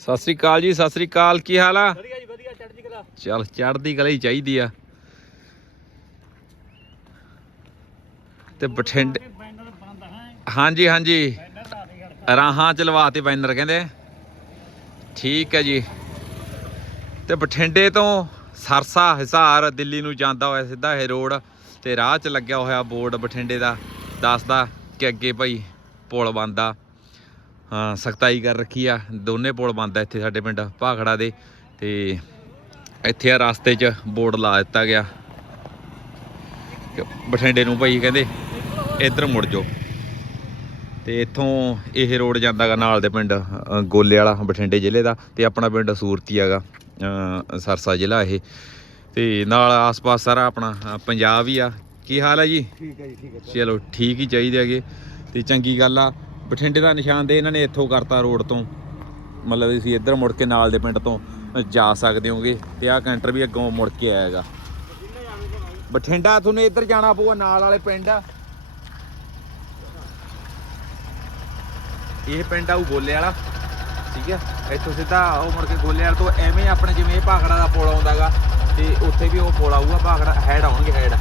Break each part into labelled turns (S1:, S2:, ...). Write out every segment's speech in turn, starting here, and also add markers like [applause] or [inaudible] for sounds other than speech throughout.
S1: ਸਤਿ ਸ੍ਰੀ ਅਕਾਲ ਜੀ ਸਤਿ ਸ੍ਰੀ ਅਕਾਲ ਕੀ ਹਾਲ ਆ?
S2: ਵਧੀਆ ਜੀ ਵਧੀਆ ਚੜ੍ਹਦੀ ਕਲਾ।
S1: ਚੱਲ ਚੜ੍ਹਦੀ ਕਲਾ ਹੀ ਚਾਹੀਦੀ ਆ। ਤੇ ਬਠਿੰਡੇ ਹਾਂਜੀ ਹਾਂਜੀ। ਰਾਹਾਂ ਚ ਲਵਾਤੇ ਬੈਨਰ ਕਹਿੰਦੇ। ਠੀਕ ਹੈ ਜੀ। ਤੇ ਬਠਿੰਡੇ ਤੋਂ ਸਰਸਾ ਹਿਸਾਰ ਦਿੱਲੀ ਨੂੰ ਜਾਂਦਾ ਹੋਇਆ ਸਿੱਧਾ ਇਹ ਰੋਡ ਤੇ ਰਾਹ 'ਚ ਲੱਗਿਆ ਹੋਇਆ ਬੋਰਡ ਬਠਿੰਡੇ ਦਾ। ਦੱਸਦਾ ਕਿ ਅੱਗੇ ਭਾਈ ਪੁਲ ਬੰਦਾ ਸਖਤਾਈ ਕਰ ਰੱਖੀ ਆ। ਦੋਨੇ ਪੁਲ ਬੰਦਾ ਇੱਥੇ ਸਾਡੇ ਪਿੰਡ ਭਾਖੜਾ ਦੇ। ਤੇ ਇੱਥੇ ਆ ਰਸਤੇ 'ਚ ਬੋਰਡ ਲਾ ਦਿੱਤਾ ਗਿਆ। ਬਠਿੰਡੇ ਨੂੰ ਭਾਈ ਕਹਿੰਦੇ ਇੱਧਰ ਮੁੜ ਜਾਓ। ਤੇ ਇੱਥੋਂ ਇਹ ਰੋਡ ਜਾਂਦਾਗਾ ਨਾਲ ਦੇ ਪਿੰਡ ਗੋਲੇ ਵਾਲਾ ਬਠਿੰਡੇ ਜ਼ਿਲ੍ਹੇ ਦਾ। ਤੇ ਆਪਣਾ ਪਿੰਡ ਸੂਰਤੀ ਹੈਗਾ ਸਰਸਾ ਜ਼ਿਲ੍ਹਾ ਇਹ। ਤੇ ਨਾਲ ਆਸ-ਪਾਸ ਸਾਰਾ ਆਪਣਾ ਪੰਜਾਬ ਹੀ ਆ। ਕੀ ਹਾਲ ਹੈ ਜੀ?
S2: ਠੀਕ ਹੈ ਜੀ ਠੀਕ ਹੈ
S1: ਚਲੋ ਠੀਕ ਹੀ ਚਾਹੀਦੇ ਹੈਗੇ। ਤੇ ਚੰਗੀ ਗੱਲ ਆ। ਬਠਿੰਡੇ ਦਾ ਨਿਸ਼ਾਨ ਦੇ ਇਹਨਾਂ ਨੇ ਇੱਥੋਂ ਕਰਤਾ ਰੋਡ ਤੋਂ। ਮਤਲਬ ਤੁਸੀਂ ਇੱਧਰ ਮੁੜ ਕੇ ਨਾਲ ਦੇ ਪਿੰਡ ਤੋਂ ਜਾ ਸਕਦੇ ਹੋਗੇ ਤੇ ਆਹ ਕੈਂਟਰ ਵੀ ਅੱਗੋਂ ਮੁੜ ਕੇ ਆਏਗਾ। ਬਠਿੰਡਾ ਤੁਹਾਨੂੰ ਇੱਧਰ ਜਾਣਾ ਪਊਗਾ, ਨਾਲ ਵਾਲੇ ਪਿੰਡ ਇਹ ਪਿੰਡ ਆਊ ਗੋਲੇ ਵਾਲਾ, ਠੀਕ ਹੈ ਇੱਥੋਂ ਸਿੱਧਾ ਉਹ ਮੁੜ ਕੇ ਗੋਲੇ ਵਾਲੇ ਤੋਂ ਐਵੇਂ ਆਪਣੇ ਜਿਵੇਂ ਇਹ ਭਾਖੜਾ ਦਾ ਪੁਲ ਆਉਂਦਾਗਾ, ਤੇ ਉੱਥੇ ਵੀ ਉਹ ਪੁਲ ਆਊਗਾ, ਭਾਖੜਾ ਹੈਡ ਆਉਣਗੇ ਹੈਡ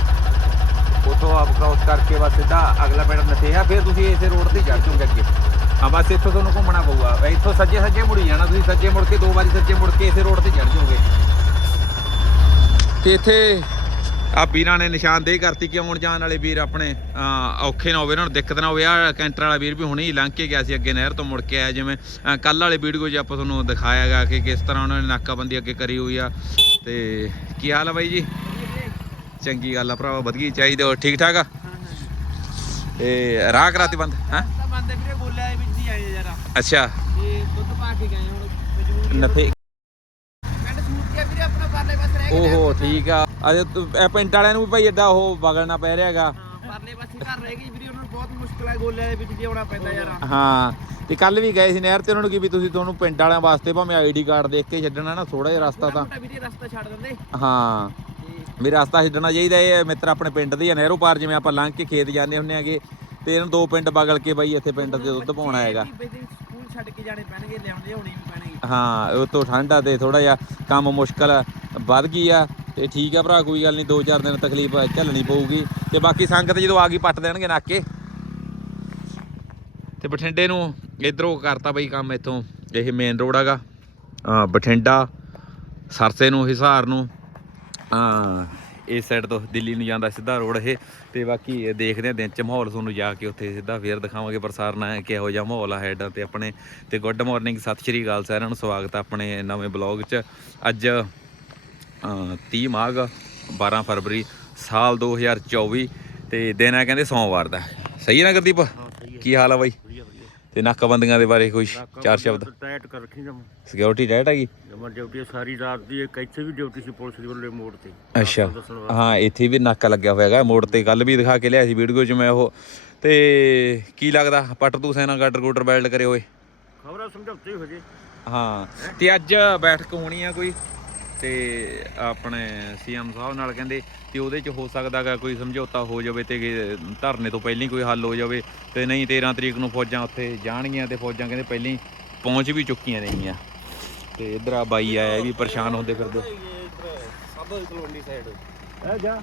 S1: ਉਥੋਂ ਆਪ ਕ੍ਰਾਸ ਕਰਕੇ ਬਸ ਸਿੱਧਾ ਅਗਲਾ ਪਿੰਡ ਨਥੇਹਾ ਫਿਰ ਤੁਸੀਂ ਇਸੇ ਰੋਡ ਤੇ ਚੜ ਜਾਓਗੇ ਅੱਗੇ। ਹਾਂ, ਬਸ ਇੱਥੋਂ ਤੁਹਾਨੂੰ ਘੁੰਮਣਾ ਪਊਗਾ। ਬਈ ਇੱਥੋਂ ਸੱਜੇ ਸੱਜੇ ਮੁੜੀ ਜਾਣਾ, ਤੁਸੀਂ ਸੱਜੇ ਮੁੜ ਕੇ ਦੋ ਵਾਰੀ ਸੱਜੇ ਮੁੜ ਕੇ ਇਸੇ ਰੋਡ ਤੇ ਚੜ ਜਾਓਗੇ। ਤੇ ਇੱਥੇ ਆ ਵੀਰਾਂ ਨੇ ਨਿਸ਼ਾਨਦੇਹੀ ਕਰਤੀ ਕਿ ਆਉਣ ਜਾਣ ਵਾਲੇ ਵੀਰ ਆਪਣੇ ਔਖੇ ਨਾ ਹੋਵੇ, ਉਹਨਾਂ ਨੂੰ ਦਿੱਕਤ ਨਾ ਹੋਵੇ। ਆ ਕੈਂਟਰ ਵਾਲਾ ਵੀਰ ਵੀ ਹੁਣੇ ਹੀ ਲੰਘ ਕੇ ਗਿਆ ਸੀ, ਅੱਗੇ ਨਹਿਰ ਤੋਂ ਮੁੜ ਕੇ ਆਇਆ, ਜਿਵੇਂ ਕੱਲ ਵਾਲੇ ਵੀਡੀਓ 'ਚ ਆਪਾਂ ਤੁਹਾਨੂੰ ਦਿਖਾਇਆਗਾ ਕਿ ਕਿਸ ਤਰ੍ਹਾਂ ਉਹਨਾਂ ਨੇ ਨਾਕਾਬੰਦੀ ਅੱਗੇ ਕਰੀ ਹੋਈ ਆ। ਤੇ ਕੀ ਹਾਲ ਆ ਬਾਈ ਜੀ? ਚੰਗੀ ਗੱਲ ਆ ਭਰਾਵਾ ਵਧੀਆ ਚਾਹੀਦੇ ਹੋ ਠੀਕ ਠਾਕ ਆ? ਤੇ ਰਾਹ ਕਰਾਤੀ ਬੰਦ ਹਾਂ?
S2: ਤਾਂ ਬੰਦੇ ਵੀਰੇ ਗੋਲਿਆ ਦੇ ਵਿੱਚ ਹੀ ਆਏ ਜਰਾ।
S1: ਅੱਛਾ।
S2: ਤੇ ਦੁੱਧ ਪਾ ਕੇ ਗਏ ਹੁਣ ਮਜਬੂਰੀ ਆ।
S1: ਨਥੇ
S2: ਪਿੰਡ ਸੂਰਤੀਆ ਵੀਰੇ ਆਪਣਾ ਪਰਲੇ ਪਾਸੇ ਰਹਿ ਗਿਆ
S1: ਓਹੋ ਠੀਕ ਆ। ਅਜੇ ਇਹ ਪਿੰਡ ਵਾਲਿਆਂ ਨੂੰ ਵੀ ਭਾਈ ਏਡਾ ਉਹ ਬਗਲਣਾ ਪੈ ਰਿਹਾ ਹੈਗਾ।
S2: ਹਾਂ ਪਰਲੇ ਪਾਸੇ ਘਰ ਰਹਿ ਗਈ ਵੀਰੇ ਉਹਨਾਂ ਨੂੰ ਬਹੁਤ ਮੁਸ਼ਕਲ ਹੈ ਗੋਲਿਆ ਦੇ ਵਿੱਚ ਜੀ ਆਉਣਾ ਪੈਂਦਾ ਯਾਰ
S1: ਹਾਂ। ਤੇ ਕੱਲ ਵੀ ਗਏ ਸੀ ਨਹਿਰ ਤੇ ਉਹਨਾਂ ਨੂੰ ਕੀ ਵੀ ਤੁਸੀਂ ਤੁਹਾਨੂੰ ਪਿੰਡ ਵਾਲਿਆਂ ਵਾਸਤੇ ਭਾਵੇਂ ਆਈਡੀ ਕਾਰਡ ਦੇਖ ਕੇ ਛੱਡਣਾ ਨਾ ਥੋੜਾ ਜਿਹਾ ਰਸਤਾ ਤਾਂ।
S2: ਵੀਰੇ ਰਸਤਾ ਛੱਡ ਦਿੰਦੇ।
S1: ਹਾਂ। ਵੀ ਰਸਤਾ ਛੱਡਣਾ ਚਾਹੀਦਾ ਇਹ ਮਿੱਤਰ ਆਪਣੇ ਪਿੰਡ ਦੇ ਆ ਨਹਿਰੋਂ ਪਾਰ ਜਿਵੇਂ ਆਪਾਂ ਲੰਘ ਕੇ ਖੇਤ ਜਾਂਦੇ ਹੁੰਨੇ ਆਗੇ ਤੇ ਇਹਨਾਂ ਦੋ ਪਿੰਡ ਬਗਲ ਕੇ ਬਾਈ ਇੱਥੇ ਪਿੰਡ ਦੇ ਦੁੱਧ ਪਾਉਣਾ ਹੈਗਾ।
S2: ਬੱਚੇ ਵੀ ਸਕੂਲ ਛੱਡ ਕੇ ਜਾਣੇ ਪੈਣਗੇ ਲਿਆਉਣ ਲਿਆਉਣੇ ਵੀ ਪੈਣਗੇ।
S1: ਹਾਂ ਉਹ ਤੋਂ ਠੰਡਾ ਤੇ ਥੋੜਾ ਜਿਹਾ ਕੰਮ ਮੁਸ਼ਕਲ ਵੱਧ ਗਈ ਆ ਤੇ ਠੀਕ ਆ ਭਰਾ ਕੋਈ ਗੱਲ ਨਹੀਂ 2-4 ਦਿਨ ਤਕਲੀਫ ਝੱਲਣੀ ਪਊਗੀ ਤੇ ਬਾਕੀ ਸੰਗਤ ਜਦੋਂ ਆ ਗਈ ਪੱਟ ਦੇਣਗੇ ਨਾਕੇ। ਤੇ ਬਠਿੰਡੇ ਨੂੰ ਇਧਰੋਂ ਕਰਤਾ ਬਈ ਕੰਮ ਇੱਥੋਂ ਇਹ ਮੇਨ ਰੋਡ ਹੈਗਾ। ਬਠਿੰਡਾ ਸਰਸੇ ਨੂੰ ਹਿਸਾਰ ਨੂੰ ਆ ਇਸ ਸਾਈਡ ਤੋਂ ਦਿੱਲੀ ਨੂੰ ਜਾਂਦਾ ਸਿੱਧਾ ਰੋਡ ਇਹ ਤੇ ਬਾਕੀ ਇਹ ਦੇਖਦੇ ਆ ਦਿਨ ਚ ਮਾਹੌਲ ਤੁਹਾਨੂੰ ਜਾ ਕੇ ਉੱਥੇ ਸਿੱਧਾ ਫੇਰ ਦਿਖਾਵਾਂਗੇ ਪ੍ਰਸਾਰਨਾ ਹੈ ਕਿਹੋ ਜਿਹਾ ਮਾਹੌਲ ਆ ਹੈਡ ਤੇ ਆਪਣੇ ਤੇ ਗੁੱਡ ਮਾਰਨਿੰਗ ਸਤਿ ਸ਼੍ਰੀ ਅਕਾਲ ਸਾਰਿਆਂ ਨੂੰ ਸਵਾਗਤ ਹੈ ਆਪਣੇ ਨਵੇਂ ਬਲੌਗ 'ਚ। ਅੱਜ ਅ, 30 ਮਾਘ 12 ਫਰਵਰੀ ਸਾਲ 2024 ਤੇ ਦਿਨ ਹੈ ਕਹਿੰਦੇ ਸੋਮਵਾਰ ਦਾ। ਸਹੀ ਹੈ ਨਾ ਗੁਰਦੀਪ? ਕੀ ਹਾਲ ਆ ਬਾਈ? ਤੇ ਨਾਕਾਬੰਦੀਆਂ ਦੇ ਬਾਰੇ ਕੋਈ ਚਾਰ ਸ਼ਬਦ?
S2: ਟਾਈਟ ਕਰ ਰੱਖੀ ਜਮ।
S1: ਸਿਕਿਉਰਿਟੀ ਡਾਇਟ ਹੈਗੀ?
S2: ਜਮਾ ਡਿਊਟੀ ਸਾਰੀ ਰਾਤ ਦੀ ਇੱਕ ਇੱਥੇ ਵੀ ਡਿਊਟੀ ਸੀ ਪੁਲਿਸ ਦੀ ਵੱਲੋਂ ਮੋੜ ਤੇ।
S1: ਅੱਛਾ। ਹਾਂ ਇੱਥੇ ਵੀ ਨਾਕਾ ਲੱਗਿਆ ਹੋਇਆ ਹੈਗਾ ਮੋੜ ਤੇ ਕੱਲ ਵੀ ਦਿਖਾ ਕੇ ਲਿਆ ਸੀ ਵੀਡੀਓ 'ਚ ਮੈਂ ਉਹ। ਤੇ ਕੀ ਲੱਗਦਾ ਪੱਟ ਤੂੰ ਸੈਨਾ ਗਾਡਰ ਗੂਡਰ ਬੈਲਟ ਕਰੇ ਹੋਏ?
S2: ਖਬਰਾਂ ਸਮਝੌਤੇ ਹੀ ਹੋ ਜੇ।
S1: ਹਾਂ ਤੇ ਅੱਜ ਬੈਠਕ ਹੋਣੀ ਆ ਕੋਈ? ਤੇ ਆਪਣੇ ਸੀਐਮ ਸਾਹਿਬ ਨਾਲ ਕਹਿੰਦੇ ਤੇ ਉਹਦੇ ਚ ਹੋ ਸਕਦਾ ਸਕਦਾਗਾ ਕੋਈ ਸਮਝੌਤਾ ਹੋ ਜਾਵੇ ਤੇ ਧਰਨੇ ਤੋਂ ਪਹਿਲਾਂ ਹੀ ਕੋਈ ਹੱਲ ਹੋ ਜਾਵੇ ਤੇ ਨਹੀਂ 13 ਤਰੀਕ ਨੂੰ ਫੌਜਾਂ ਉੱਥੇ ਜਾਣਗੀਆਂ ਤੇ ਫੌਜਾਂ ਕਹਿੰਦੇ ਪਹਿਲਾਂ ਹੀ ਪਹੁੰਚ ਵੀ ਚੁੱਕੀਆਂ ਨੇਗੀਆਂ। ਤੇ ਇਧਰ ਆ ਬਾਈ ਆਇਆ ਵੀ ਪਰੇਸ਼ਾਨ ਹੁੰਦੇ ਫਿਰਦੇ।
S2: ਸਾਬੋ ਕਲੋਨੀ ਸਾਈਡ ਇਹ ਜਾ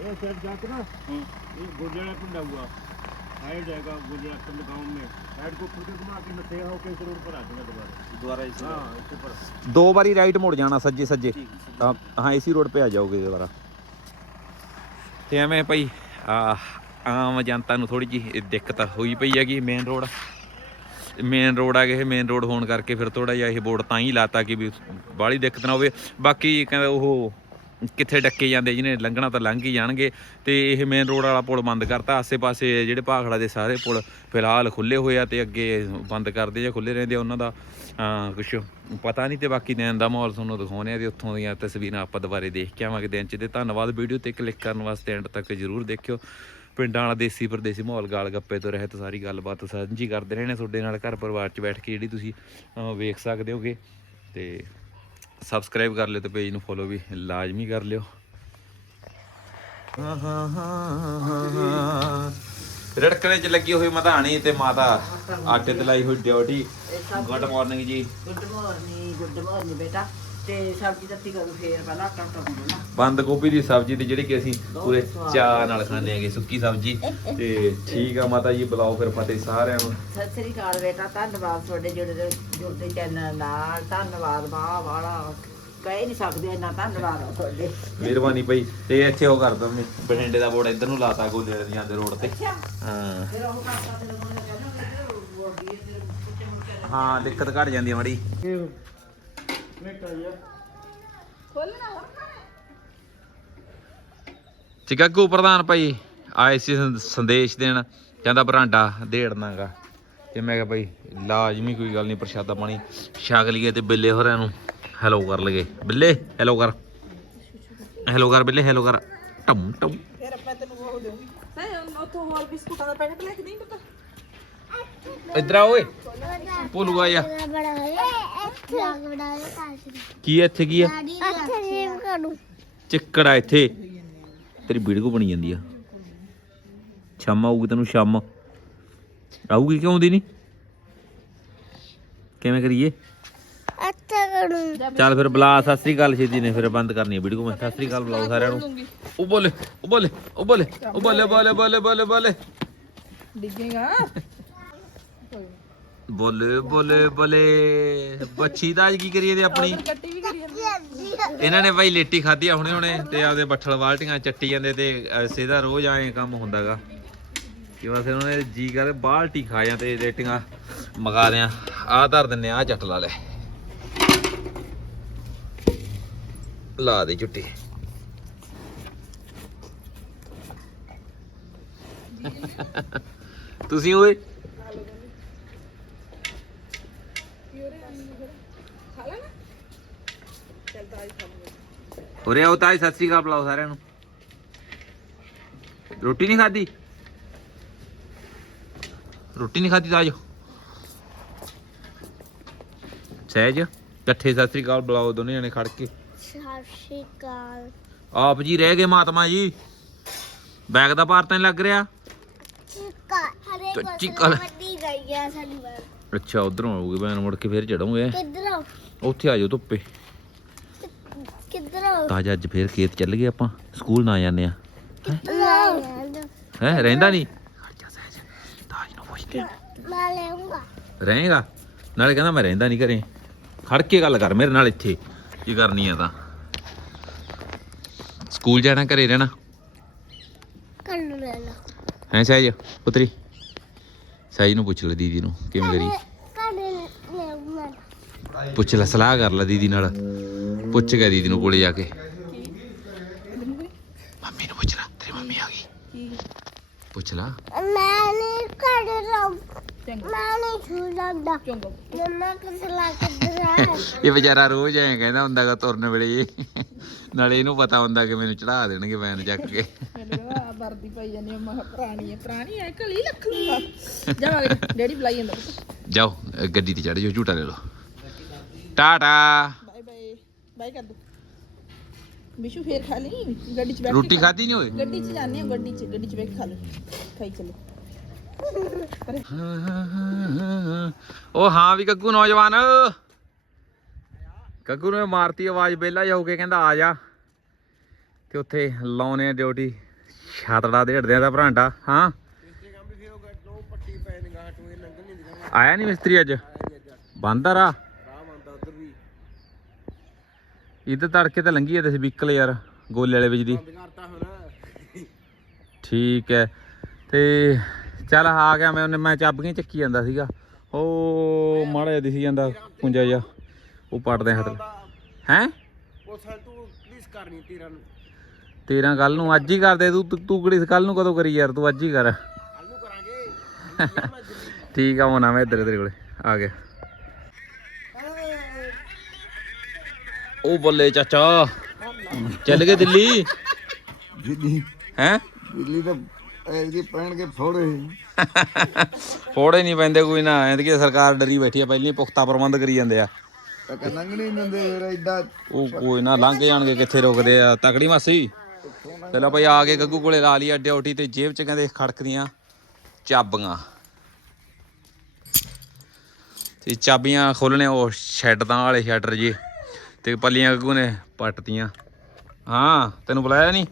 S2: ਇਹ ਸਾਈਡ ਜਾ ਕੇ ਨਾ ਇਹ ਗੁਰਜੜਾ ਪਿੰਡ ਆਊਗਾ। ਸਾਈਡ ਹੈਗਾ ਗੁਰਜੜਾ ਪਿੰਡ ਗਾਉਂ ਮੇ। साइड को फिर के घुमा के नथे होके इस रोड पर आ जाएगा दोबारा दोबारा इस हाँ इसके ऊपर
S1: ਦੋ ਵਾਰੀ ਰਾਈਟ ਮੁੜ ਜਾਣਾ ਸੱਜੇ ਸੱਜੇ ਤਾਂ ਹਾਂ ਇਸੀ ਰੋਡ ਤੇ ਆ ਜਾਓਗੇ ਦੁਬਾਰਾ ਤੇ ਐਵੇਂ ਭਾਈ ਆ ਆਮ ਜਨਤਾ ਨੂੰ ਥੋੜੀ ਜੀ ਦਿੱਕਤ ਹੋਈ ਪਈ ਹੈਗੀ ਮੇਨ ਰੋਡ ਮੇਨ ਰੋਡ ਆ ਇਹ ਮੇਨ ਰੋਡ ਹੋਣ ਕਰਕੇ ਫਿਰ ਥੋੜਾ ਜਿਹਾ ਇਹ ਬੋਰਡ ਤਾਂ ਹੀ ਲਾਤਾ ਕਿ ਵੀ ਬਾਹਲੀ ਦਿੱਕਤ ਨਾ ਹੋਵੇ ਬਾਕੀ ਕਹਿੰਦੇ ਉਹ ਕਿੱਥੇ ਡੱਕੇ ਜਾਂਦੇ, ਜਿਹਨੇ ਲੰਘਣਾ ਤਾਂ ਲੰਘ ਹੀ ਜਾਣਗੇ। ਤੇ ਇਹ ਮੇਨ ਰੋਡ ਵਾਲਾ ਪੁਲ ਬੰਦ ਕਰਤਾ। ਆਸੇ-ਪਾਸੇ ਜਿਹੜੇ ਭਾਖੜਾ ਦੇ ਸਾਰੇ ਪੁਲ ਫਿਲਹਾਲ ਖੁੱਲੇ ਹੋਏ ਆ ਤੇ ਅੱਗੇ ਬੰਦ ਕਰਦੇ ਜਾਂ ਖੁੱਲੇ ਰਹਿੰਦੇ ਆ ਉਹਨਾਂ ਦਾ। ਕੁਝ ਪਤਾ ਨਹੀਂ ਤੇ ਬਾਕੀ ਦਿਨ ਦਾ ਮਾਹੌਲ ਤੁਹਾਨੂੰ ਦਿਖਾਉਣੇ ਆ ਤੇ ਉੱਥੋਂ ਦੀਆਂ ਤਸਵੀਰਾਂ ਆਪਾਂ ਦੁਬਾਰੇ ਦੇਖ ਕੇ ਆਵਾਂਗੇ ਦਿਨ ਚ ਤੇ ਧੰਨਵਾਦ ਵੀਡੀਓ ਤੇ ਕਲਿੱਕ ਕਰਨ ਵਾਸਤੇ ਐਂਡ ਤੱਕ ਜਰੂਰ ਦੇਖਿਓ। ਪਿੰਡਾਂ ਵਾਲਾ ਦੇਸੀ ਪਰਦੇਸੀ ਮਾਹੌਲ ਗਾਲ ਗੱਪੇ ਤੋਂ ਰਹਿਤ ਸਾਰੀ ਗੱਲਬਾਤ ਸਾਂਝੀ ਕਰਦੇ ਰਹੇ ਨੇ ਤੁਹਾਡੇ ਨਾਲ ਘਰ ਪਰਿਵਾਰ 'ਚ ਬੈਠ ਕੇ ਜਿਹੜੀ ਤੁਸੀਂ ਵੇਖ ਸਕਦੇ ਹੋਗੇ ਤੇ ਸਬਸਕ੍ਰਾਈਬ ਕਰ ਲਿਓ ਤੇ ਪੇਜ ਨੂੰ ਫੋਲੋ ਵੀ ਲਾਜ਼ਮੀ ਕਰ ਲਿਓ। ਹਾਂ ਹਾਂ ਰੜਕਣੇ ਚ ਲੱਗੀ ਹੋਈ ਮਧਾਣੀ ਤੇ ਮਾਤਾ ਆਟੇ ਤੇ ਲਾਈ ਹੋਈ duty. Good morning ji.
S3: Good morning good morning ਬੇਟਾ। ਤੇ ਸਬਜ਼ੀ ਤੱਤੀ ਕਰੂ ਫੇਰ ਪਹਿਲਾਂ ਆਟਾ ਆਟਾ ਗੁੰਨਣਾ
S1: ਬੰਦ ਗੋਭੀ ਦੀ ਸਬਜ਼ੀ ਤੇ ਜਿਹੜੀ ਕਿ ਅਸੀਂ ਪੂਰੇ ਚਾਹ ਨਾਲ ਖਾਂਦੇ ਆਂਗੇ ਸੁੱਕੀ ਸਬਜ਼ੀ। ਤੇ ਠੀਕ ਆ ਮਾਤਾ ਜੀ ਬੁਲਾਓ ਫਿਰ ਫਤਿਹ ਸਾਰਿਆਂ ਨੂੰ।
S3: ਸਤਿ ਸ੍ਰੀ ਅਕਾਲ ਬੇਟਾ ਧੰਨਵਾਦ ਤੁਹਾਡੇ ਜੁੜੇ ਜੁੜਦੇ ਚੈਨਲ ਨਾਲ। ਧੰਨਵਾਦ ਬਾਹ ਵਾਲਾ ਕਹਿ ਨਹੀਂ ਸਕਦੇ ਇੰਨਾ ਧੰਨਵਾਦ ਆ ਤੁਹਾਡੇ।
S1: ਮਿਹਰਬਾਨੀ ਭਾਈ। ਤੇ ਇੱਥੇ ਉਹ ਕਰ ਦਿੰਦੇ ਬਠਿੰਡੇ ਦਾ ਬੋਰਡ ਇੱਧਰ ਨੂੰ ਲਾਤਾ ਗੋਲੇ ਦੀਆਂ ਦੇ ਰੋਡ ਤੇ। ਹਾਂ।
S3: ਫਿਰ ਉਹ ਕਰਤਾ ਤੇ ਕਹਿੰਦਾ ਕਿ
S1: ਹਾਂ ਦਿੱਕਤ ਘਟ ਜਾਂਦੀ ਆ ਮੜੀ। ਚਿਕਾਗੋ ਪ੍ਰਧਾਨ ਭਾਈ ਆਏ ਸੀ ਸੰਦ- ਸੰਦੇਸ਼ ਦੇਣ ਕਹਿੰਦਾ ਬਰਾਂਡਾ ਦੇੜਨਾਗਾ ਤੇ ਮੈਂ ਕਿਹਾ ਭਾਈ ਲਾਜ਼ਮੀ ਕੋਈ ਗੱਲ ਨਹੀਂ ਪ੍ਰਸ਼ਾਦਾ ਪਾਣੀ ਛਕ ਲਈਏ ਤੇ ਬਿੱਲੇ ਹੋਰਾਂ ਨੂੰ ਹੈਲੋ ਕਰ ਲਗੇ ਬਿੱਲੇ ਹੈਲੋ ਕਰ। ਹੈਲੋ ਕਰ ਬਿੱਲੇ ਹੈਲੋ ਕਰ। ਟਮ ਟਮ
S3: ਫਿਰ ਆਪਾਂ ਤੈਨੂੰ ਉਹ ਦੇਵਾਂਗੀ ਹੈ ਉੱਥੋਂ ਹੋਰ ਬਿਸਕੁਟਾਂ ਦਾ ਪੈਕਟ ਲੈ ਕੇ ਦੇਈਂ ਪੁੱਤ।
S1: ਇਧਰ ਆ ਓਏ। ਭੋਲੂ ਆ ਜਾ।
S4: ਬੜਾ
S1: ਕੀ ਹੈ ਇੱਥੇ, ਕੀ ਹੈ ਚਿੱਕੜ ਆ ਇੱਥੇ। ਤੇਰੀ ਵੀਡੀਓ ਬਣੀ ਜਾਂਦੀ ਆ। ਸ਼ਾਮ ਆਊਗੀ ਤੈਨੂੰ, ਸ਼ਾਮ। ਆਊਗੀ ਕਿਉਂ ਆਉਂਦੀ ਨਹੀਂ ਕਿਵੇਂ ਕਰੀਏ? ਚੱਲ ਫਿਰ ਬੁਲਾ, ਸਤਿ ਸ੍ਰੀ ਅਕਾਲ ਛੇਤੀ ਨੇ, ਫਿਰ ਬੰਦ ਕਰਨੀ ਹੈ ਵੀਡੀਓ। ਮੈਂ ਸਤਿ ਸ੍ਰੀ ਅਕਾਲ ਬੁਲਾਓ ਸਾਰਿਆਂ ਨੂੰ। ਉਹ ਬੋਲੇ ਉਹ ਬੋਲੇ ਉਹ ਬੋਲੇ ਉਹ ਬੋਲੇ ਬੋਲੇ ਬੋਲੇ ਬੋਲੇ ਬੋਲੇ।
S3: ਡਿੱਗੇਗਾ।
S1: ਬੋਲੇ ਬੋਲੇ ਬੋਲੇ। ਬੱਚੀ ਦਾ ਅੱਜ ਕੀ ਕਰੀਏ ਤੇ ਆਪਣੀ?
S3: ਕੱਟੀ ਵੀ ਕਰੀ ਜਾਂਦੀ।
S1: ਇਹਨਾਂ ਨੇ ਬਾਈ ਲੇਟੀ ਖਾਧੀ ਆ ਹੁਣੇ ਹੁਣੇ ਤੇ ਆਪਦੇ ਬੱਠਲ ਬਾਲਟੀਆਂ ਚੱਟੀ ਜਾਂਦੇ ਤੇ ਐਸੇ ਦਾ ਰੋਜ਼ ਆਏ ਕੰਮ ਹੁੰਦਾਗਾ। ਕਿ ਬਸ ਉਹਨਾਂ ਨੇ ਜੀ ਕਰੇ ਬਾਲਟੀ ਖਾ ਜਾਂ ਤੇ ਰੇਟੀਆਂ ਮਗਾ ਦਿਆਂ। ਆ ਧਰ ਦਿੰਨੇ ਆ ਚੱਟ ਲਾ ਲੈ। ਲਾ ਦੇ ਚੁੱਟੀ। ਤੁਸੀਂ ਓਏ ਉਰੇ ਆਓ ਤਾਈ ਸਤਿ ਸ੍ਰੀ ਅਕਾਲ ਬੁਲਾਓ ਸਾਰਿਆਂ ਨੂੰ। ਰੋਟੀ ਨਹੀਂ ਖਾਧੀ? ਰੋਟੀ ਨਹੀਂ ਖਾਧੀ ਤਾਜ ਸਹਿਜ ਇਕੱਠੇ ਸਤਿ ਸ੍ਰੀ ਅਕਾਲ ਬੁਲਾਓ ਦੋਨੇ ਜਣੇ ਖੜ ਕੇ।
S4: ਸਤਿ ਸ਼੍ਰੀ ਅਕਾਲ।
S1: ਆਪ ਜੀ ਰਹਿ ਗਏ ਮਾਤਮਾ ਜੀ। ਬੈਗ ਦਾ ਭਾਰ ਤਾਂ ਲੱਗ ਰਿਹਾ?
S4: ਚਿੱਕਾ ਹਰੇ
S1: ਤੇ
S4: ਕੋਲ
S1: ਚਿੱਕਾ-
S4: ਵੱਡੀ ਗਈ ਆ ਸਾਡੀ ਵਾਰ
S1: ਅੱਛਾ ਉਧਰੋਂ ਆਉਗੇ ਬੈਨ ਮੁੜ ਕੇ ਫੇਰ ਚੜਾਂਗੇ
S4: ਕਿੱਧਰੋਂ?
S1: ਉੱਥੇ ਆ ਜਾਓ ਧੁੱਪੇ।
S4: ਕਿੱਧਰੋਂ
S1: ਤਾਜ ਅੱਜ ਫੇਰ ਖੇਤ ਚੱਲ ਗਏ ਆਪਾਂ। ਸਕੂਲ ਨਾ ਜਾਂਦੇ ਆ। ਹੈ ਰਹਿੰਦਾ ਨਹੀਂ? ਤਾਜ ਨੂੰ ਪੁੱਛਦੇ
S4: ਮੈਂ ਲੈਉਂਗਾ
S1: ਰਹੇਗਾ? ਨਾਲੇ ਕਹਿੰਦਾ ਮੈਂ ਰਹਿੰਦਾ ਨਹੀਂ ਘਰੇ। ਖੜ ਕੇ ਗੱਲ ਕਰ ਮੇਰੇ ਨਾਲ ਇੱਥੇ। ਕੀ ਕਰਨੀ ਆ ਤਾਂ? ਸਕੂਲ ਜਾਣਾ ਘਰੇ ਰਹਿਣਾ?
S4: ਕੰਨ ਲੈ ਲਾ
S1: ਹੈ ਸਹਿਜ ਪੁੱਤਰੀ? ਸਹਿਜ ਨੂੰ ਪੁੱਛ ਲੈ ਦੀਦੀ ਨੂੰ ਕਿਵੇਂ ਕਰੀ? ਪੁੱਛ ਲੈ ਸਲਾਹ ਕਰ ਲੈ ਦੀਦੀ ਨਾਲ। ਪੁੱਛ ਗਿਆ ਦੀਦੀ ਨੂੰ ਕੋਲੇ ਜਾ ਕੇ। ਮੰਮੀ ਨੂੰ ਪੁੱਛ ਲੈ ਤੇਰੀ ਮੰਮੀ ਆ ਗਈ। ਪੁੱਛ ਲੈ।
S4: ਮੈਂ ਨਹੀਂ ਕਰ ਰਹਾ ਮੈਂ ਨਹੀਂ
S3: ਚੰਗਾ।
S4: ਮੰਮਾ ਕਿਸ ਲਾ ਕਿੱਧਰ ਆ [laughs]
S1: ਇਹ ਵਿਚਾਰਾ ਰੋਜ਼ ਐਂ ਕਹਿੰਦਾ ਹੁੰਦਾਗਾ ਤੁਰਨ ਵੇਲੇ। ਨਾਲੇ ਇਹਨੂੰ ਪਤਾ ਹੁੰਦਾ ਕਿ ਮੈਨੂੰ ਚੜਾ ਦੇਣਗੇ ਵੈਨ ਚੱਕ ਕੇ।
S3: ਮੈਨੂੰ ਆ ਵਰਦੀ ਪਾਈ ਜਾਂਦੀ ਆ। ਮਹਾ ਪੁਰਾਣੀ ਹੈ ਪੁਰਾਣੀ ਹੈ ਕਲੀ ਲੱਖ ਨੂੰ ਜਾਵਾਂਗੇ ਡੈਡੀ ਬੁਲਾਈ ਜਾਂਦਾ।
S1: ਜਾਓ ਗੱਡੀ ਤੇ ਚੜ ਜਾਓ ਝੂਟਾ ਲੈ ਲਓ। ਟਾਟਾ।
S3: ਬਾਏ ਕਰ ਦੋ। ਬਿਸ਼ੂ ਫੇਰ ਖਾ ਲਈ? ਗੱਡੀ ਚ ਬੈਠ ਕੇ
S1: ਰੋਟੀ
S3: ਖਾ-
S1: ਖਾਧੀ ਨਹੀਂ ਓਏ?
S3: ਗੱਡੀ ਚ ਜਾਂਦੇ ਆ ਗੱਡੀ ਚ ਗੱਡੀ ਚ ਬੈਠ ਕੇ ਖਾ ਲਓ ਖਾਈ ਚਲੋ।
S1: ਉਹ ਹਾਂ ਵੀ ਗੱਗੂ ਨੌਜਵਾਨ। ਗੱਗੂ ਨੇ ਮਾਰਤੀ ਆਵਾਜ਼ ਬੇਲਾ ਜਾ ਹੋ ਕੇ ਕਹਿੰਦਾ ਆ ਜਾ। ਤੇ ਉੱਥੇ ਲਾਉਨੇ ਆ ਡਿਊਟੀ। ਛਾਤੜਾ ਦੇੜਦੇ ਆ ਦਾ ਭਰਾਂਡਾ। ਹਾਂ? ਆਇਆ ਨਹੀਂ ਮਿਸਤਰੀ ਅੱਜ? ਬੰਦ ਆ ਰਾ ਇੱਧਰ ਤੜਕੇ ਤਾਂ ਲੰਗੀ ਐ ਤੇ ਵਹੀਕਲ ਯਾਰ ਗੋਲੇ ਵਾਲੇ ਵਿੱਚ ਦੀ। ਠੀਕ ਹੈ। ਤੇ ਚੱਲ ਆ ਗਿਆ ਮੈਂ ਉਹਨੇ ਮੈਂ ਚਾਬੀਆਂ ਚੱਕੀ ਜਾਂਦਾ ਸੀਗਾ। ਉਹ ਮਾੜਾ ਜਿਹਾ ਦਿਸੀ ਜਾਂਦਾ ਪੁੰਜਾ ਜਿਹਾ। ਉਹ ਪੜਦੇ ਹੱਥ ਹੈ?
S2: ਉਹ ਸਾਲ ਤੂੰ ਪਲੀਜ਼ ਕਰਨੀ ਤੇਰਾ ਨੂੰ।
S1: ਤੇਰਾ ਕੱਲ ਨੂੰ ਅੱਜ ਹੀ ਕਰਦੇ ਤੂੰ- ਤੂੰ ਕਿਹੜੀ ਕੱਲ ਨੂੰ ਕਦੋਂ ਕਰੀ ਯਾਰ ਤੂੰ ਅੱਜ ਹੀ ਕਰ।
S2: ਕੱਲ ਨੂੰ ਕਰਾਂਗੇ। [laughs]
S1: ਠੀਕ ਆ ਮੋਨਾ ਮੈਂ ਇੱਧਰ ਤੇਰੇ ਕੋਲੇ। ਆ ਗਿਆ। ਉਹ ਬੱਲੇ ਚਾਚਾ। ਚੱਲ ਗਏ ਦਿੱਲੀ?
S5: ਦਿੱਲੀ।
S1: ਹੈ?
S5: ਦਿੱਲੀ ਤਾਂ ਇਹਦੀ ਪੈਣਗੇ ਫੋੜੇ।
S1: ਫੋੜੇ ਨਹੀਂ ਪੈਂਦੇ ਕੋਈ ਨਾ। ਐਤਕੀ ਤਾਂ ਸਰਕਾਰ ਡਰੀ ਬੈਠੀ ਆ ਪਹਿਲਾਂ ਹੀ ਪੁਖਤਾ ਪ੍ਰਬੰਧ ਕਰੀ ਜਾਂਦੇ ਆ।
S5: ਫਿਰ ਐਡਾ
S1: ਉਹ ਕੋਈ ਨਾ ਲੰਘ ਜਾਣਗੇ ਕਿੱਥੇ ਰੁਕਦੇ ਆ? ਤਕੜੀ ਮਾਸੀ। ਚਲੋ ਭਾਈ ਆ ਕੇ ਗੱਗੂ ਕੋਲੇ ਲਾ ਲਈ ਡਿਊਟੀ ਤੇ ਜੇਬ ਚ ਕਹਿੰਦੇ ਖੜਕਦੀਆਂ ਚਾਬੀਆਂ। ਤੇ ਚਾਬੀਆਂ ਖੋਲਣੇ ਉਹ ਸ਼ੈੱਡ ਵਾਲੇ ਸ਼ਟਰ ਜੀ। ਤੇ ਪੱਲੀਆਂ ਗੱਗੂ ਨੇ ਪੱਟਤੀਆਂ। ਹਾਂ, ਤੈਨੂੰ ਬੁਲਾਇਆ ਨਹੀਂ?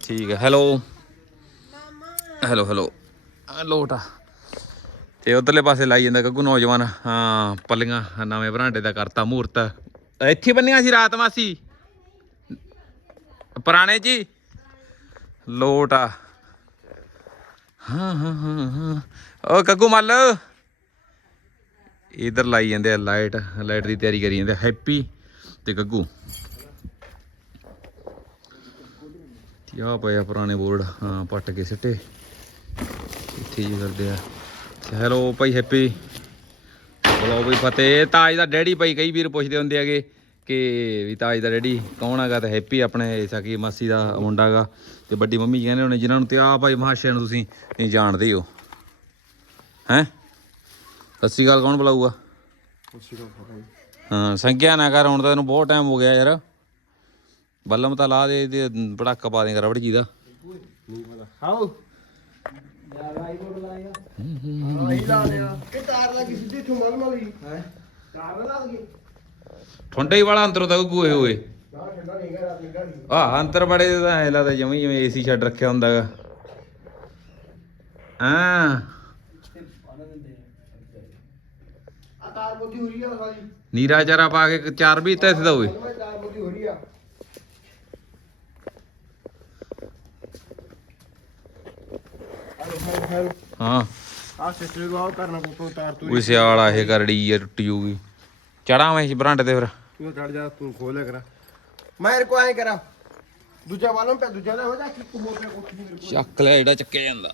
S1: ਠੀਕ ਹੈ ਹੈਲੋ। Hello hello. ਆ ਲੋਟਾ ਤੇ ਉਧਰਲੇ ਪਾਸੇ ਲਾਈ ਜਾਂਦਾ ਗੱਗੂ ਨੌਜਵਾਨ। ਹਾਂ, ਪੱਲੀਆਂ, ਨਵੇਂ ਬਰਾਂਡੇ ਦਾ ਕਰਤਾ ਮੂਰਤ। ਇੱਥੇ ਹੀ ਬੰਨੀਆਂ ਸੀ ਰਾਤ ਮਾਸੀ? ਪੁਰਾਣੇ ਜੀ? ਲੋਟ ਆ। ਹਾਂ ਹਾਂ ਹਾਂ ਹਾਂ। ਓ ਗੱਗੂ ਮੱਲ। ਇਧਰ ਲਾਈ ਜਾਂਦੇ ਆ ਲਾਈਟ ਲਾਈਟ ਦੀ ਤਿਆਰੀ ਕਰੀ ਜਾਂਦੇ ਹੈਪੀ ਤੇ ਗੱਗੂ। ਆ ਪਿਆ ਪੁਰਾਣੇ ਬੋਰਡ, ਹਾਂ, ਪੱਟ ਕੇ ਸਿੱਟੇ। ਇੱਥੇ ਜੀ ਕਰਦੇ ਆ। ਹੈਲੋ ਭਾਈ, ਹੈਪੀ। ਬੋਲੋ ਵੀ ਫਤਿਹ। ਤਾਜ ਦਾ ਡੈਡੀ ਭਾਈ, ਕਈ ਵੀਰ ਪੁੱਛਦੇ ਹੁੰਦੇ ਹੈਗੇ ਕਿ ਵੀ ਤਾਜ ਦਾ ਡੈਡੀ ਕੌਣ ਹੈਗਾ ਤਾਂ ਹੈਪੀ ਆਪਣੇ ਸਕੀ ਮਾਸੀ ਦਾ ਮੁੰਡਾ ਹੈਗਾ ਤੇ ਵੱਡੀ ਮੰਮੀ ਜੀ ਕਹਿੰਦੇ ਹੋਣੇ, ਜਿਨ੍ਹਾਂ ਨੂੰ ਤੇ ਆ ਭਾਈ ਮਹਾਸ਼ੇ ਨੂੰ ਤੁਸੀਂ ਨਹੀਂ ਜਾਣਦੇ ਹੋ। ਹੈ? ਸਤਿ ਸ਼੍ਰੀ ਅਕਾਲ, ਕੌਣ ਬੁਲਾਊਗਾ? ਹਾਂ ਸੰਗਿਆ ਨਾ ਕਰ ਹੁਣ ਤਾਂ ਤੈਨੂੰ ਬਹੁਤ ਟਾਈਮ ਹੋ ਗਿਆ ਯਾਰ। ਬੱਲਮ ਤਾਂ ਲਾ ਦੇ ਤੇ ਪੜਾਕਾ ਪਾ ਦੇਗਾ ਰਬੜ ਜੀ ਦਾ।
S2: ਹਾਉ
S1: ਠੰਡਾ ਹੀ ਵਾਲਾ ਅੰਦਰੋਂ ਤੱਕ ਗੂਏ ਹੋਏ। ਆ ਅੰਦਰ ਬੜੇ ਤਾਂ ਐ ਲੱਗਦਾ ਜਮੀ ਜਿਵੇਂ ਏਸੀ ਛੱਡ ਰੱਖਿਆ ਹੁੰਦਾਗਾ। ਹਾਂ। ਨੀਰਾ ਚਾਰਾ ਪਾ ਕੇ ਚਾਰ ਵੀ ਇੱਥੇ ਦਾ ਹੋਏ ਹਾਂ।
S2: ਆ ਸਿਸਟਰ ਨੂੰ ਆਓ ਕਰਨਾ ਪੁੱਪੋ ਤਾਰ ਤੂੰ
S1: ਕੋਈ ਸਿਆਲ ਆ ਇਹ ਕਰੜੀ ਆ ਟੁੱਟੀ ਹੋਊਗੀ। ਚੜਾਂ ਮੈਂ ਬਰਾਂਡੇ ਤੇ ਫਿਰ।
S2: ਤੂੰ ਚੜ ਜਾ ਤੂੰ ਖੋਲਿਆ ਕਰਾ। ਮੈਂ ਇਹ ਕੋ ਐ ਕਰਾ। ਦੂਜਾ ਵਾਲੋਂ ਪੈ ਦੂਜਾ ਨਾ ਹੋ ਜਾ ਕਿ ਤੂੰ ਮੋਟਰ ਉੱਠ ਨਹੀਂ
S1: ਚੱਕ ਲੈ ਜਿਹੜਾ ਚੱਕਿਆ ਜਾਂਦਾ।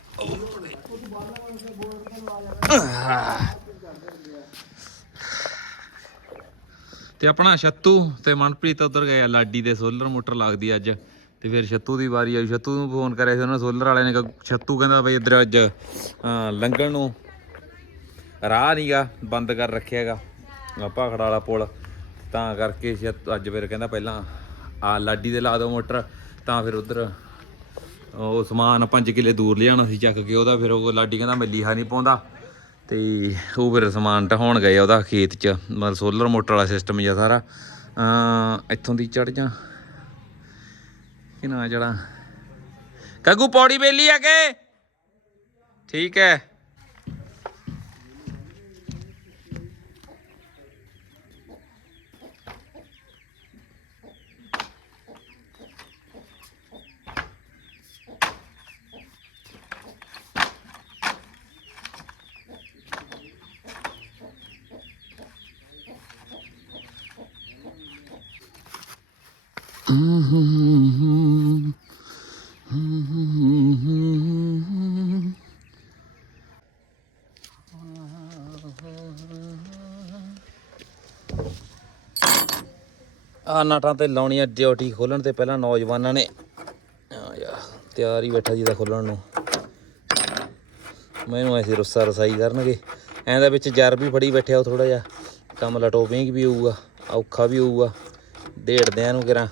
S1: ਤੇ ਆਪਣਾ ਛੱਤੂ ਤੇ ਮਨਪ੍ਰੀਤ ਉਧਰ ਗਏ ਆ ਲਾਡੀ ਦੇ ਸੋਲਰ ਮੋਟਰ ਲੱਗਦੀ ਅੱਜ। ਤੇ ਫਿਰ ਛੱਤੂ ਦੀ ਵਾਰੀ ਆਈ ਛੱਤੂ ਨੂੰ ਫੋਨ ਕਰਿਆ ਸੀ ਉਹਨਾਂ ਸੋਲਰ ਵਾਲੇ ਨੇ ਕਿਹਾ ਛੱਤੂ ਕਹਿੰਦਾ ਬਈ ਇੱਧਰ ਅੱਜ ਅਹ, ਲੰਘਣ ਨੂੰ ਰਾਹ ਨਹੀਂਗਾ ਬੰਦ ਕਰ ਰੱਖਿਆਗਾ ਭਾਖੜਾ ਵਾਲਾ ਪੁਲ। ਤਾਂ ਕਰਕੇ ਛੱਤ ਅੱਜ ਫਿਰ ਕਹਿੰਦਾ ਪਹਿਲਾਂ ਆ ਲਾਡੀ ਦੇ ਲਾ ਦਿਓ ਮੋਟਰ ਤਾਂ ਫਿਰ ਉਧਰ ਉਹ ਸਮਾਨ 5 ਕਿੱਲੇ ਦੂਰ ਲਿਆਉਣਾ ਸੀ ਚੱਕ ਕੇ ਉਹਦਾ ਫਿਰ ਉਹ ਲਾਡੀ ਕਹਿੰਦਾ ਮੈਂ ਲੀਹਾ ਨਹੀਂ ਪਾਉਂਦਾ। ਤੇ ਉਹ ਫਿਰ ਸਮਾਨ ਢਹਾਉਣ ਗਏ ਉਹਦਾ ਖੇਤ 'ਚ, ਮਤਲਬ ਸੋਲਰ ਮੋਟਰ ਵਾਲਾ ਸਿਸਟਮ ਜਿਹਾ ਸਾਰਾ। ਅਮ ਇੱਥੋਂ ਦੀ ਚੜ ਜਾ। ਕਿ ਨਾ ਚੜਾ ਕਾਗੂ ਪੌੜੀ ਬੇਲੀ ਆ ਕੇ? ਠੀਕ ਹੈ। ਆ ਨਾਟਾਂ ਤੇ ਲਾਉਣੀ ਆ ਡਿਊਟੀ ਖੋਲਣ ਤੇ ਪਹਿਲਾਂ ਨੌਜਵਾਨਾਂ ਨੇ। ਆ ਯਾ ਤਿਆਰ ਹੀ ਬੈਠਾ ਜੀ ਦਾ ਖੋਲਣ ਨੂੰ। ਮੈਨੂੰ ਐਸੀ ਰੁੱਸਾ ਰਸਾਈ ਕਰਨਗੇ। ਐਂ ਦਾ ਵਿੱਚ ਜਰ ਵੀ ਫੜੀ ਬੈਠਿਆ ਉਹ ਥੋੜਾ ਜਿਹਾ। ਕੰਮ ਲਟੋਪਿੰਗ ਵੀ ਹੋਊਗਾ ਔਖਾ ਵੀ ਹੋਊਗਾ। ਢੇੜਦੇ ਆ ਨੂੰ ਕਿਰਾਂ।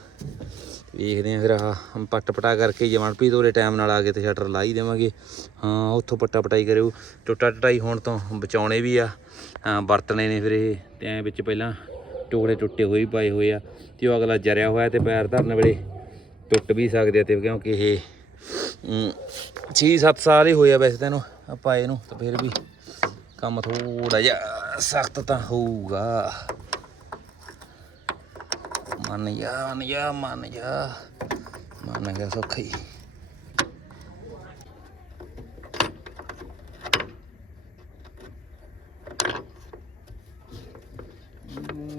S1: ਵੇਖਦੇ ਆ ਫਿਰ ਆਹ ਪੱਟ ਪਟਾ ਕਰਕੇ ਜੇ ਮਨਪ੍ਰੀਤ ਉਹਦੇ ਟਾਈਮ ਨਾਲ ਆ ਕੇ ਤੇ ਸ਼ਟਰ ਲਾਈ ਦੇਵਾਂਗੇ। ਹਾਂ ਉੱਥੋਂ ਪੱਟਾ ਪਟਾਈ ਕਰਿਓ ਟੁੱਟਾ ਟਟਾਈ ਹੋਣ ਤੋਂ ਬਚਾਉਣੇ ਵੀ ਆ। ਹਾਂ, ਵਰਤਣੇ ਨੇ ਫਿਰ ਇਹ। ਤੇ ਐਂ ਵਿੱਚ ਪਹਿਲਾਂ ਟੁਕੜੇ ਟੁੱਟੇ ਹੋਏ ਵੀ ਪਏ ਹੋਏ ਆ ਤੇ ਉਹ ਅਗਲਾ ਜਰਿਆ ਹੋਇਆ ਤੇ ਪੈਰ ਧਰਨ ਵੇਲੇ ਟੁੱਟ ਵੀ ਸਕਦੇ ਆ ਤੇ ਕਿਉਂਕਿ ਇਹ 6-7 ਸਾਲ ਹੀ ਹੋਏ ਆ ਵੈਸੇ ਤੈਨੂੰ ਪਾਏ ਨੂੰ, ਤੇ ਫਿਰ ਵੀ ਕੰਮ ਥੋੜਾ ਜਿਹਾ ਸਖਤ ਤਾਂ ਹੋਊਗਾ। ਮੰਨ ਜਾ ਮੰਨ ਜਾ ਮੰਨ ਜਾ ਮੰਨ ਗਿਆ ਸੌਖਾ ਹੀ।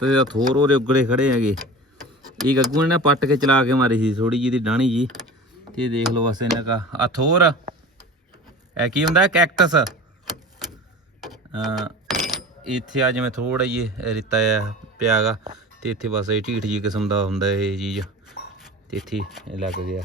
S1: ਛੱਤ ਦੇ ਥੋਰ ਉਹਦੇ ਉਗੜੇ ਖੜੇ ਹੈਗੇ। ਇਹ ਗੱਗੂ ਨੇ ਨਾ ਪੱਟ ਕੇ ਚਲਾ ਕੇ ਮਾਰੀ ਸੀ ਥੋੜੀ ਜਿਹੀ ਦੀ ਡਾਣੀ ਜੀ। ਤੇ ਦੇਖ ਲਓ ਬਸ ਇਹਨਾਂ ਦਾ। ਆ ਥੋਰ, ਇਹ ਕੀ ਹੁੰਦਾ, ਕੈਕਟਸ? ਅ ਇੱਥੇ ਆ ਜਿਵੇਂ ਥੋੜਾ ਹੀ ਰਿੱਤਾ ਆ, ਪਿਆਗਾ। ਤੇ ਇੱਥੇ ਬਸ ਇਹ ਢੀਠ ਜੀ ਕਿਸਮ ਦਾ ਹੁੰਦਾ ਇਹ ਚੀਜ਼। ਤੇ ਇੱਥੇ ਇਹ ਲੱਗ ਗਿਆ।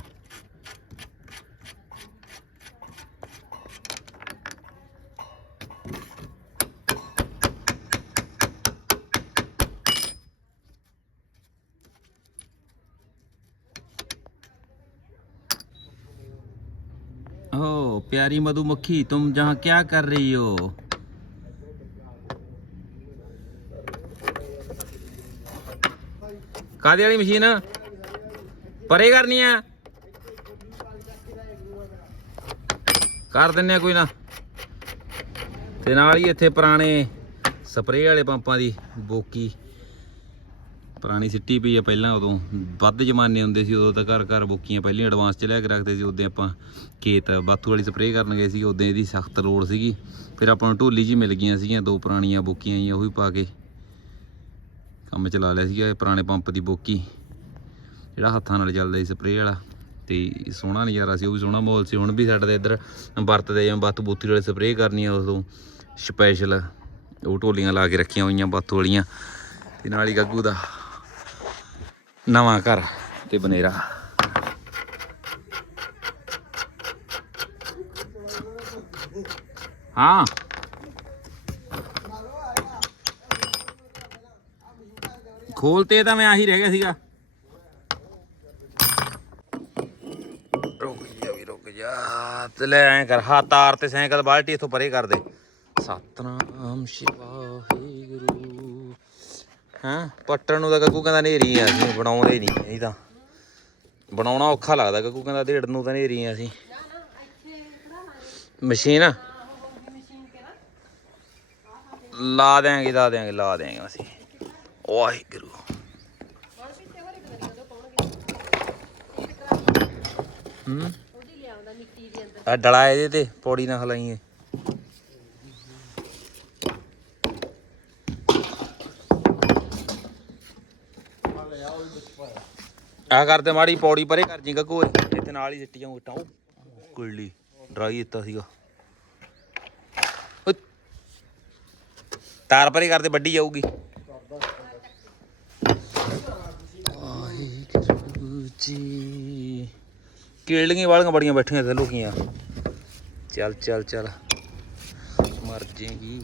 S1: प्यारी मधुमक्खी तुम जहाँ क्या कर रही हो ਕਾਦੇ ਵਾਲੀ ਮਸ਼ੀਨ ਪਰੇ ਕਰਨੀ ਆ ਕਰ ਦਿੰਨੇ ਆ ਕੋਈ ਨਾ ਤੇ ਨਾਲ ਹੀ ਇੱਥੇ ਪੁਰਾਣੇ ਸਪਰੇਅ ਵਾਲੇ ਪੰਪਾਂ ਦੀ ਬੋਕੀ ਪੁਰਾਣੀ ਸਿੱਟੀ ਪਈ ਆ ਪਹਿਲਾਂ ਉਦੋਂ। ਵੱਧ ਜਮਾਨੇ ਹੁੰਦੇ ਸੀ, ਉਦੋਂ ਤਾਂ ਘਰ ਘਰ ਬੁੱਕੀਆਂ ਪਹਿਲਾਂ ਐਡਵਾਂਸ ਚ ਲਿਆ ਕੇ ਰੱਖਦੇ ਸੀ, ਉਦੋਂ ਆਪਾਂ ਖੇਤ ਬਾਥੂ ਵਾਲੀ ਸਪਰੇਅ ਕਰਨ ਗਏ ਸੀ, ਉਦੋਂ ਇਹਦੀ ਸਖਤ ਲੋੜ ਸੀਗੀ। ਫਿਰ ਆਪਾਂ ਨੂੰ ਢੋਲੀ ਜੀ ਮਿਲ ਗਈਆਂ ਸੀਗੀਆਂ, ਦੋ ਪੁਰਾਣੀਆਂ ਬੁੱਕੀਆਂ ਜੀ ਉਹ ਵੀ ਪਾ ਕੇ ਕੰਮ ਚਲਾ ਲਿਆ ਸੀਗਾ, ਇਹ ਪੁਰਾਣੇ ਪੰਪ ਦੀ ਬੋਕੀ। ਜਿਹੜਾ ਹੱਥਾਂ ਨਾਲ ਚੱਲਦਾ ਸੀ ਸਪਰੇਅ ਵਾਲਾ, ਤੇ ਸੋਹਣਾ ਨਜ਼ਾਰਾ ਸੀ, ਉਹ ਵੀ ਸੋਹਣਾ ਮਾਹੌਲ ਸੀ। ਹੁਣ ਵੀ ਸਾਡੇ ਦੇ ਇੱਧਰ ਵਰਤਦੇ ਜਿਵੇਂ ਬਾਥੂ ਬੂਥੀ ਵਾਲੇ ਸਪਰੇਅ ਕਰਨੀ ਆ ਉਦੋਂ ਸਪੈਸ਼ਲ ਉਹ ਢੋਲੀਆਂ ਲਾ ਕੇ ਰੱਖੀਆਂ ਹੋਈਆਂ, ਬਾਥੂ ਵਾਲੀਆਂ। ਤੇ ਨਾਲ ਹੀ ਗੱਗੂ ਦਾ। ਨਵਾਂ ਘਰ ਤੇ ਬਨੇਰਾ ਹਾਂ ਖੋਲਤੇ ਤਾਂ ਮੈਂ ਆਹੀ ਰਹਿ ਗਿਆ ਸੀਗਾ ਰੁਕ ਜਾ ਵੀ ਰੁਕ ਜਾ ਤੇ ਲੈ ਐਂ ਕਰ ਹਾਂ ਤਾਰ ਤੇ ਸਾਈਕਲ ਬਾਲਟੀ ਇਥੋਂ ਪਰੇ ਕਰ ਦੇ ਸਤਨਾਮ ਸ਼ਿਵਾਹੇ ਗੁਰੂ ਹਾਂ। ਪੱਟਣ ਨੂੰ ਤਾਂ ਗੱਗੂ ਕਹਿੰਦਾ ਨੇਰੀ ਆ ਅਸੀਂ ਬਣਾਉਂਦੇ ਨਹੀਂ ਨਹੀਂ ਤਾਂ। ਬਣਾਉਣਾ ਔਖਾ ਲੱਗਦਾ ਗੱਗੂ ਕਹਿੰਦਾ ਢੇੜ ਨੂੰ ਤਾਂ ਨੇਰੀ ਆ ਅਸੀਂ। ਮਸ਼ੀਨ? ਲਾ ਦਿਆਂਗੇ ਲਾ ਦਿਆਂਗੇ ਲਾ ਦਿਆਂਗੇ ਅਸੀਂ। ਵਾਹਿਗੁਰੂ। ਹੂੰ? ਆ ਡਲਾ ਇਹਦੇ ਤੇ ਪੌੜੀ ਨਾ ਹਲਾਈਏ। ਆ ਕਰਦੇ ਮਾੜੀ ਪੌੜੀ ਪਰੇ ਕਰ ਜੀ ਗੱਗੂ ਇੱਥੇ ਨਾਲ ਹੀ ਸਿੱਟੀ ਜਾਉਂ ਇੱਟਾਂ ਉਹ ਕੁੱਲੀ, ਡਰਾਈ ਦਿੱਤਾ ਸੀਗਾ। ਤਾਰ ਪਰੇ ਕਰਦੇ ਵੱਡੀ ਜਾਊਗੀ। ਵਾਹਿਗੁਰੂ ਜੀ। ਕੀੜੀਆਂ ਵਾਲੀਆਂ ਬੜੀਆਂ ਬੈਠੀਆਂ ਤੇ ਲੁਕੀਆਂ। ਚੱਲ ਚੱਲ ਚੱਲ। ਮਰ ਜੇਗੀ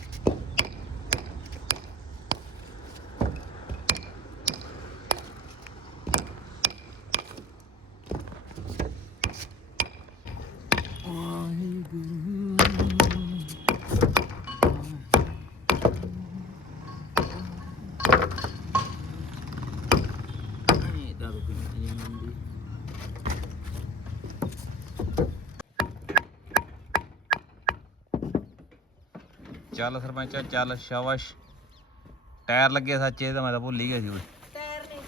S1: ਚੱਲ ਸਰਪੰਚਾ ਚੱਲ ਸ਼ਾਬਾਸ਼। ਟਾਇਰ ਲੱਗੇ ਸੱਚ ਇਹਦਾ ਮੈਂ ਤਾਂ ਭੁੱਲ ਹੀ ਗਿਆ ਸੀ ਓਏ। ਟਾਇਰ ਨੇ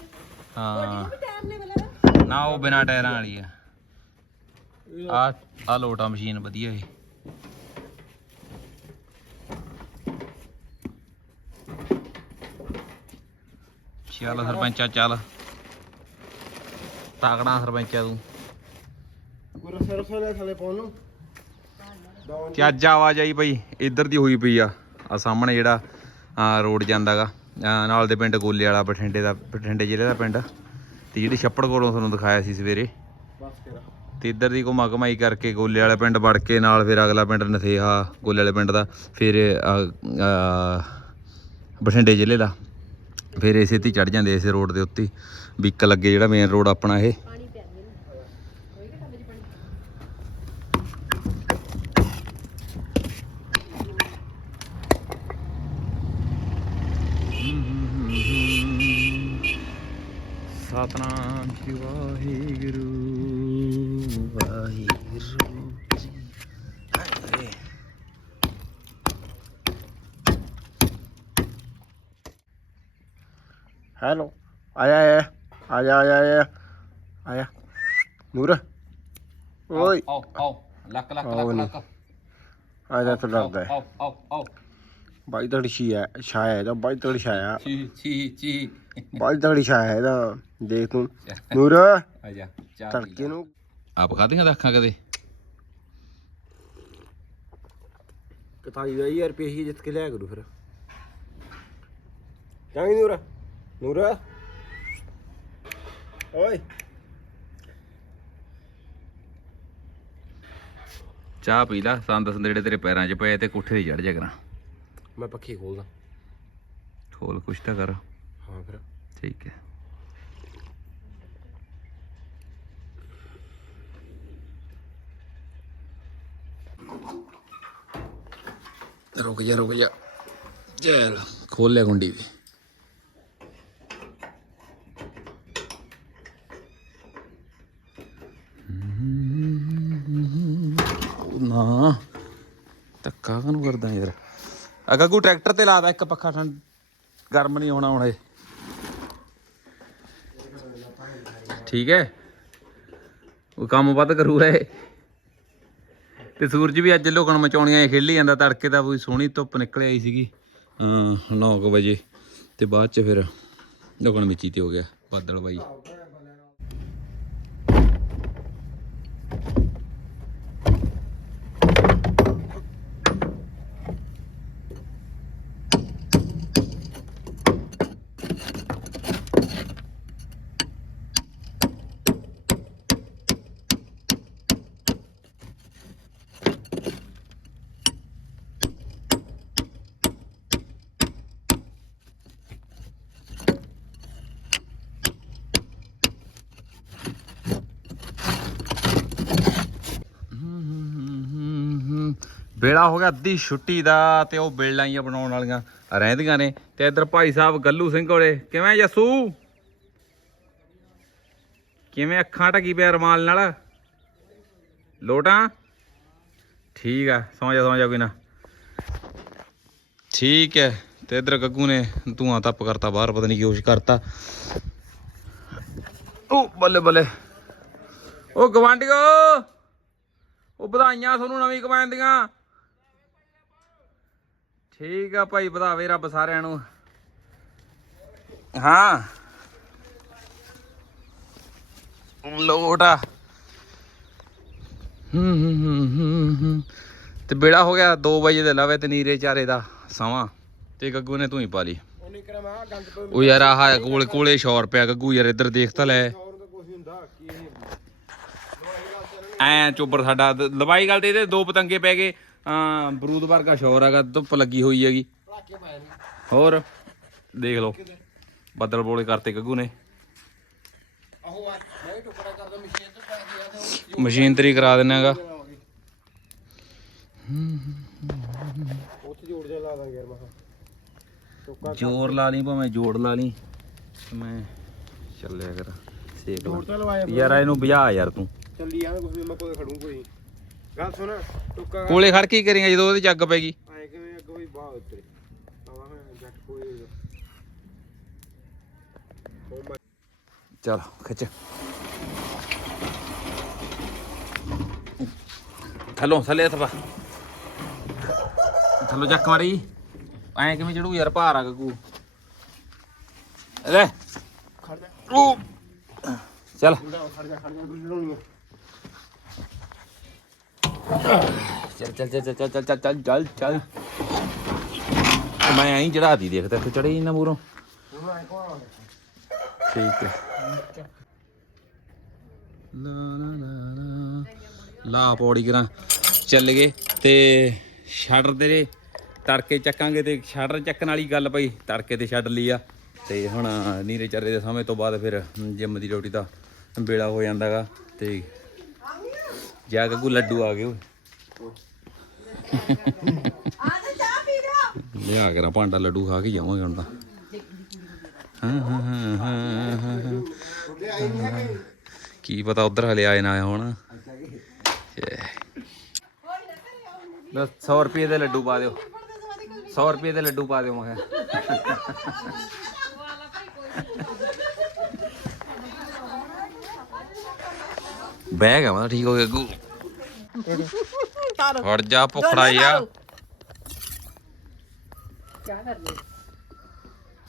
S1: ਹਾਂ। ਨਾ ਉਹ ਬਿਨਾ ਟਾਇਰਾਂ ਵਾਲੀ ਆ। ਆ ਆ ਲੋਟਾ ਮਸ਼ੀਨ ਵਧੀਆ ਏ ਚੱਲ ਸਰਪੰਚਾ ਚੱਲ। ਤਾਕੜਾ ਸਰਪੰਚਾ ਤੂੰ।
S2: ਕੋਈ ਸਰਸੋਂ ਦੇ ਥਲੇ ਪਾਉਣ ਨੂੰ।
S1: ਤੇ ਅੱਜ ਆਵਾਜਾਈ ਪਈ ਇੱਧਰ ਦੀ ਹੋਈ ਪਈ ਆ ਆ ਸਾਹਮਣੇ ਜਿਹੜਾ, ਆ ਰੋਡ ਜਾਂਦਾਗਾ ਨਾਲ ਦੇ ਪਿੰਡ ਗੋਲੇ ਵਾਲਾ, ਬਠਿੰਡੇ ਦਾ, ਬਠਿੰਡੇ ਜ਼ਿਲ੍ਹੇ ਦਾ ਪਿੰਡ ਤੇ ਜਿਹੜੀ ਛੱਪੜ ਕੋਲੋਂ ਤੁਹਾਨੂੰ ਦਿਖਾਇਆ ਸੀ ਸਵੇਰੇ
S2: ਬਸ
S1: ਤੇ ਇੱਧਰ ਦੀ ਘੁਮਾ ਘਮਾਈ ਕਰਕੇ ਗੋਲੇ ਵਾਲਾ ਪਿੰਡ ਵੜ ਕੇ, ਨਾਲ ਫਿਰ ਅਗਲਾ ਪਿੰਡ ਨਥੇਹਾ, ਗੋਲੇ ਵਾਲੇ ਪਿੰਡ ਦਾ, ਫਿਰ ਬਠਿੰਡੇ ਜ਼ਿਲ੍ਹੇ ਦਾ। ਫਿਰ ਇਸੇ ਤੇ ਚੜ ਜਾਂਦੇ ਇਸੇ ਰੋਡ ਦੇ ਉੱਤੇ ਵੀਕਲ ਲੱਗੇ ਜਿਹੜਾ ਮੇਨ ਰੋਡ ਆਪਣਾ ਇਹ ਸਤਨਾਮ ਸ਼੍ਰੀ ਵਾਹਿਗੁਰੂ ਵਾਹਿਗੁਰੂ ਜੀ ਹਾਏ
S2: ਹੈਲੋ ਆਇਆ ਆਇਆ ਆਇਆ ਆਇਆ ਆਇਆ ਆਇਆ ਨੂਰ ਓਏ
S1: ਆਓ ਆਓ ਲੱਕ ਲੱਕ
S2: ਆਓ
S1: ਲੱਕ
S2: ਨੀ।
S1: ਲੱਕ
S2: ਆਇਆ ਤਾਂ ਡਰਦਾ ਹੈ
S1: ਆਓ ਆਓ ਆਓ
S2: ਬਾਈ ਤੜੀ ਛਾਇਆ ਛਾਇਆ ਇਹਦਾ ਬਾਈ ਤੜੀ ਛਾਇਆ।
S1: ਚੀ ਚੀ ਚੀ
S2: ਬਾਈ ਤੜੀ ਛਾਇਆ ਇਹਦਾ ਦੇਖ ਤੂੰ। ਨੂਰ
S1: ਆ ਜਾ ਚਾਹ ਪੀ
S2: ਤੜਕੇ ਨੂੰ।
S1: ਆਪ ਖਾਧੀਆਂ ਤਾਂ ਅੱਖਾਂ ਕਦੇ?
S2: ਕਤਾਈ ਦਾ ਯਾਰ ਰੁਪਏ ਹੀ ਜਿੱਤ ਕੇ ਲਿਆ ਕਰੂ ਫਿਰ। ਜਾਂਗੀ ਨੂਰ? ਨੂਰ? ਓਏ।
S1: ਚਾਹ ਪੀ ਲਾ ਸੰਦ ਸੰਦੇੜੇ ਤੇਰੇ ਪੈਰਾਂ 'ਚ ਪਏ ਤੇ ਕੋਠੇ ਤੇ ਚੜ ਜਾ ਕਰਾਂ।
S2: ਮੈਂ ਪੱਖੀ ਖੋਲਦਾ।
S1: ਖੋਲ ਕੁਛ ਤਾਂ ਕਰ।
S2: ਹਾਂ ਫਿਰ।
S1: ਠੀਕ ਹੈ। ਰੁਕ ਜਾ ਰੁਕ ਜਾ। ਚਲ ਖੋਲ ਲਿਆ ਗੁੰਡੀ ਵੀ ਨਾ ਧੱਕਾ ਕਾਹਨੂੰ ਕਰਦਾ ਯਾਰ? ਅਗਾ ਕੋ ਟਰੈਕਟਰ ਤੇ ਲਾਦਾ, ਇੱਕ ਪੱਖਾ ਠੰਡ, ਗਰਮ ਨਹੀਂ ਹੋਣਾ ਹੁਣ ਇਹ। ਠੀਕ ਹੈ। ਉਹ ਕੰਮ ਵੱਧ ਕਰੂਗਾ ਇਹ। ਤੇ ਸੂਰਜ ਵੀ ਅੱਜ ਲੋਕਣ ਮਚਾਉਣੀਆਂ ਖੇਲੀ ਜਾਂਦਾ, ਤੜਕੇ ਦਾ ਕੋਈ ਸੋਹਣੀ ਧੁੱਪ ਨਿਕਲ ਆਈ ਸੀਗੀ। 9 ਵਜੇ। ਤੇ ਬਾਅਦ ਚ ਫਿਰ ਲੋਕਣ ਮਿੱਚੀ ਤੇ ਹੋ ਗਿਆ, ਬਾਦਲ ਬਾਈ ਵੇਲਾ ਹੋ ਗਿਆ ਅੱਧੀ ਛੁੱਟੀ ਦਾ ਤੇ ਉਹ ਬੇਲਾਂ ਹੀ ਬਣਾਉਣ ਵਾਲੀਆਂ ਰਹਿੰਦੀਆਂ ਨੇ। ਤੇ ਇੱਧਰ ਭਾਈ ਸਾਹਿਬ ਗੱਲੂ ਸਿੰਘ ਕੋਲੇ, ਕਿਵੇਂ ਜੱਸੂ? ਕਿਵੇਂ ਅੱਖਾਂ ਢਕੀ ਪਿਆ ਰਮਾਲ ਨਾਲ? ਲੋਟਾਂ? ਠੀਕ ਆ, ਸੌਂ ਜਾ ਸੌਂ ਜਾ ਕੋਈ ਨਾ। ਠੀਕ ਹੈ, ਤੇ ਇੱਧਰ ਗੱਗੂ ਨੇ ਧੂਆਂ ਤੱਪ ਕਰਤਾ ਬਾਹਰ, ਪਤਾ ਨਹੀਂ ਕੀ ਕੁਛ ਕਰਤਾ। ਉਹ ਬੱਲੇ ਬੱਲੇ। ਉਹ ਗਵਾਂਢੀਓ ਉਹ ਵਧਾਈਆਂ ਤੁਹਾਨੂੰ ਨਵੀਂ ਕਮਾਇਨ ਦੀਆਂ। ਠੀਕ ਆ ਭਾਈ ਵਧਾਵੇ ਰੱਬ ਸਾਰਿਆਂ ਨੂੰ। ਹਾਂ। ਲੋਟ ਆ। ਹੂੰ ਹੂੰ ਹੂੰ ਹੂੰ ਹੂੰ। ਤੇ ਬੇੜਾ ਹੋ ਗਿਆ 2 ਵਜੇ ਦੇ ਲਵੇ ਤੇ ਨੀਰੇ ਚਾਰੇ ਦਾ ਸਮਾਂ। ਤੇ ਗੱਗੂ ਨੇ ਤੂੰ ਹੀ ਪਾ ਲਈ। ਉਹ ਯਾਰ ਆਹ ਕੋਲੇ ਕੋਲੇ ਸ਼ੋਰ ਪਿਆ ਗੱਗੂ ਯਾਰ, ਇੱਧਰ ਦੇਖ ਤਾਂ ਲੈ।
S2: ਹੋਰ ਤਾਂ
S1: ਐ ਚੋਬਰ ਸਾਡਾ, ਲਵਾਈ ਗੱਲ ਤੇ ਇਹਦੇ ਦੋ ਪਤੰਗੇ ਪੈ ਗਏ। ਆ ਬਰੂਦ ਵਰਗਾ ਸ਼ੌਰ ਹੈਗਾ ਧੁੱਪ ਲੱਗੀ ਹੋਈ ਹੈਗੀ। ਹੋਰ ਦੇਖ ਲਓ ਬੱਦਲ ਬੋਲੇ ਕਰਤੇ ਗੱਗੂ ਨੇ।
S2: ਮਸ਼ੀਨ
S1: ਤੇਰੀ ਕਰਾ ਦਿੰਨਾਗਾ
S2: ਉੱਥੇ ਜੋੜ ਜਾ ਲਾ ਦਾਂਗੇ ਯਾਰ
S1: ਜ਼ੋਰ ਲਾ ਲਈ ਭਾਵੇਂ ਜੋੜ ਲਾ ਲਈ। ਮੈਂ ਚੱਲਿਆ ਕਰ। ਸੇਕ ਲਾ। ਯਾਰ ਇਹਨੂੰ ਬੁਝਾ ਯਾਰ ਤੂੰ।
S2: ਚੱਲੀ ਆ ਕੁਝ ਮੈਂ ਕੋਲ ਖੜੂ ਕੋਈ ਗੱਲ ਸੁਣ ਟੁਕਾ
S1: ਕੋਲੇ ਖੜ ਕੇ ਕਰੇਗਾ ਜਦੋਂ ਉਹਦੇ ਜੱਗ ਪੈਗੀ
S2: ਆਏ ਕਿਵੇਂ ਅੱਗ ਹੋਈ ਬਾਹ ਉੱਤੇ। ਆਵਾ ਮੈਂ ਜੱਟ ਕੋਈ ਉਹ ਮੈਂ
S1: ਚਲ ਖਿੱਚ। ਥੱਲੋਂ ਥੱਲੇ ਥਪਾ ਥੱਲੋਂ ਚੱਕ ਮਾਰੀ। ਐਂ ਕਿਵੇਂ ਚੜੂ ਯਾਰ ਭਾਰ ਆ ਗੱਗੂ। ਲੈ।
S2: ਖੜ ਜਾ।
S1: ਉਹ ਚੱਲ।
S2: ਖੜ ਜਾ ਖੜ ਜਾ।
S1: ਚੱਲ ਚੱਲ ਚੱਲ ਚੱਲ ਚੱਲ ਚੱਲ ਚੱਲ ਚੱਲ ਚੱਲ। ਮੈਂ ਐਂ ਚੜਾਤੀ ਦੇਖਦਾ ਤੇ ਚੜੇ ਹੀ ਮੂਰੋਂ ਠੀਕ ਹੈ। ਲਾ ਲਾ ਲਾ ਲਾ। ਪੌੜੀ ਕਰਾਂ। ਚੱਲ ਗਏ ਤੇ ਸ਼ਟਰ ਤੇਰੇ ਤੜਕੇ ਚੱਕਾਂਗੇ ਤੇ ਸ਼ਟਰ ਚੱਕਣ ਵਾਲੀ ਗੱਲ ਪਈ। ਤੜਕੇ ਤੇ ਛੱਡ ਲਈ ਆ। ਤੇ ਹੁਣ ਨੀਰੇ ਚਰੇ ਦੇ ਸਮੇਂ ਤੋਂ ਬਾਅਦ ਫਿਰ ਜਿੰਮ ਦੀ ਰੋਟੀ ਦਾ ਵੇਲਾ ਹੋ ਜਾਂਦਾਗਾ। ਤੇ ਜਾ ਕੇ ਲੱਡੂ ਆ ਗਏ ਓਏ। ਲਿਆ ਕਰਾਂ ਭਾਂਡਾ, ਲੱਡੂ ਖਾ ਕੇ ਜਾਵਾਂਗੇ ਹੁਣ ਤਾਂ। ਹਾਂ ਹਾਂ ਹਾਂ ਹਾਂ ਹਾਂ ਹਾਂ। ਕੀ ਪਤਾ ਉਧਰ ਹਲੇ ਆਏ ਨਾ ਆਏ ਹੋਣ। ਬਸ 100 ਰੁਪਏ ਦੇ ਲੱਡੂ ਪਾ ਦਿਓ। 100 ਰੁਪਏ ਦੇ ਲੱਡੂ ਪਾ ਦਿਓ ਮੈਂ ਕਿਹਾ। ਬਹਿ ਗਿਆ ਮੈਂ ਠੀਕ ਹੋ ਗਿਆ ਅੱਗੂ। ਹਟ ਜਾ ਭੁੱਖੜਾ ਯਾ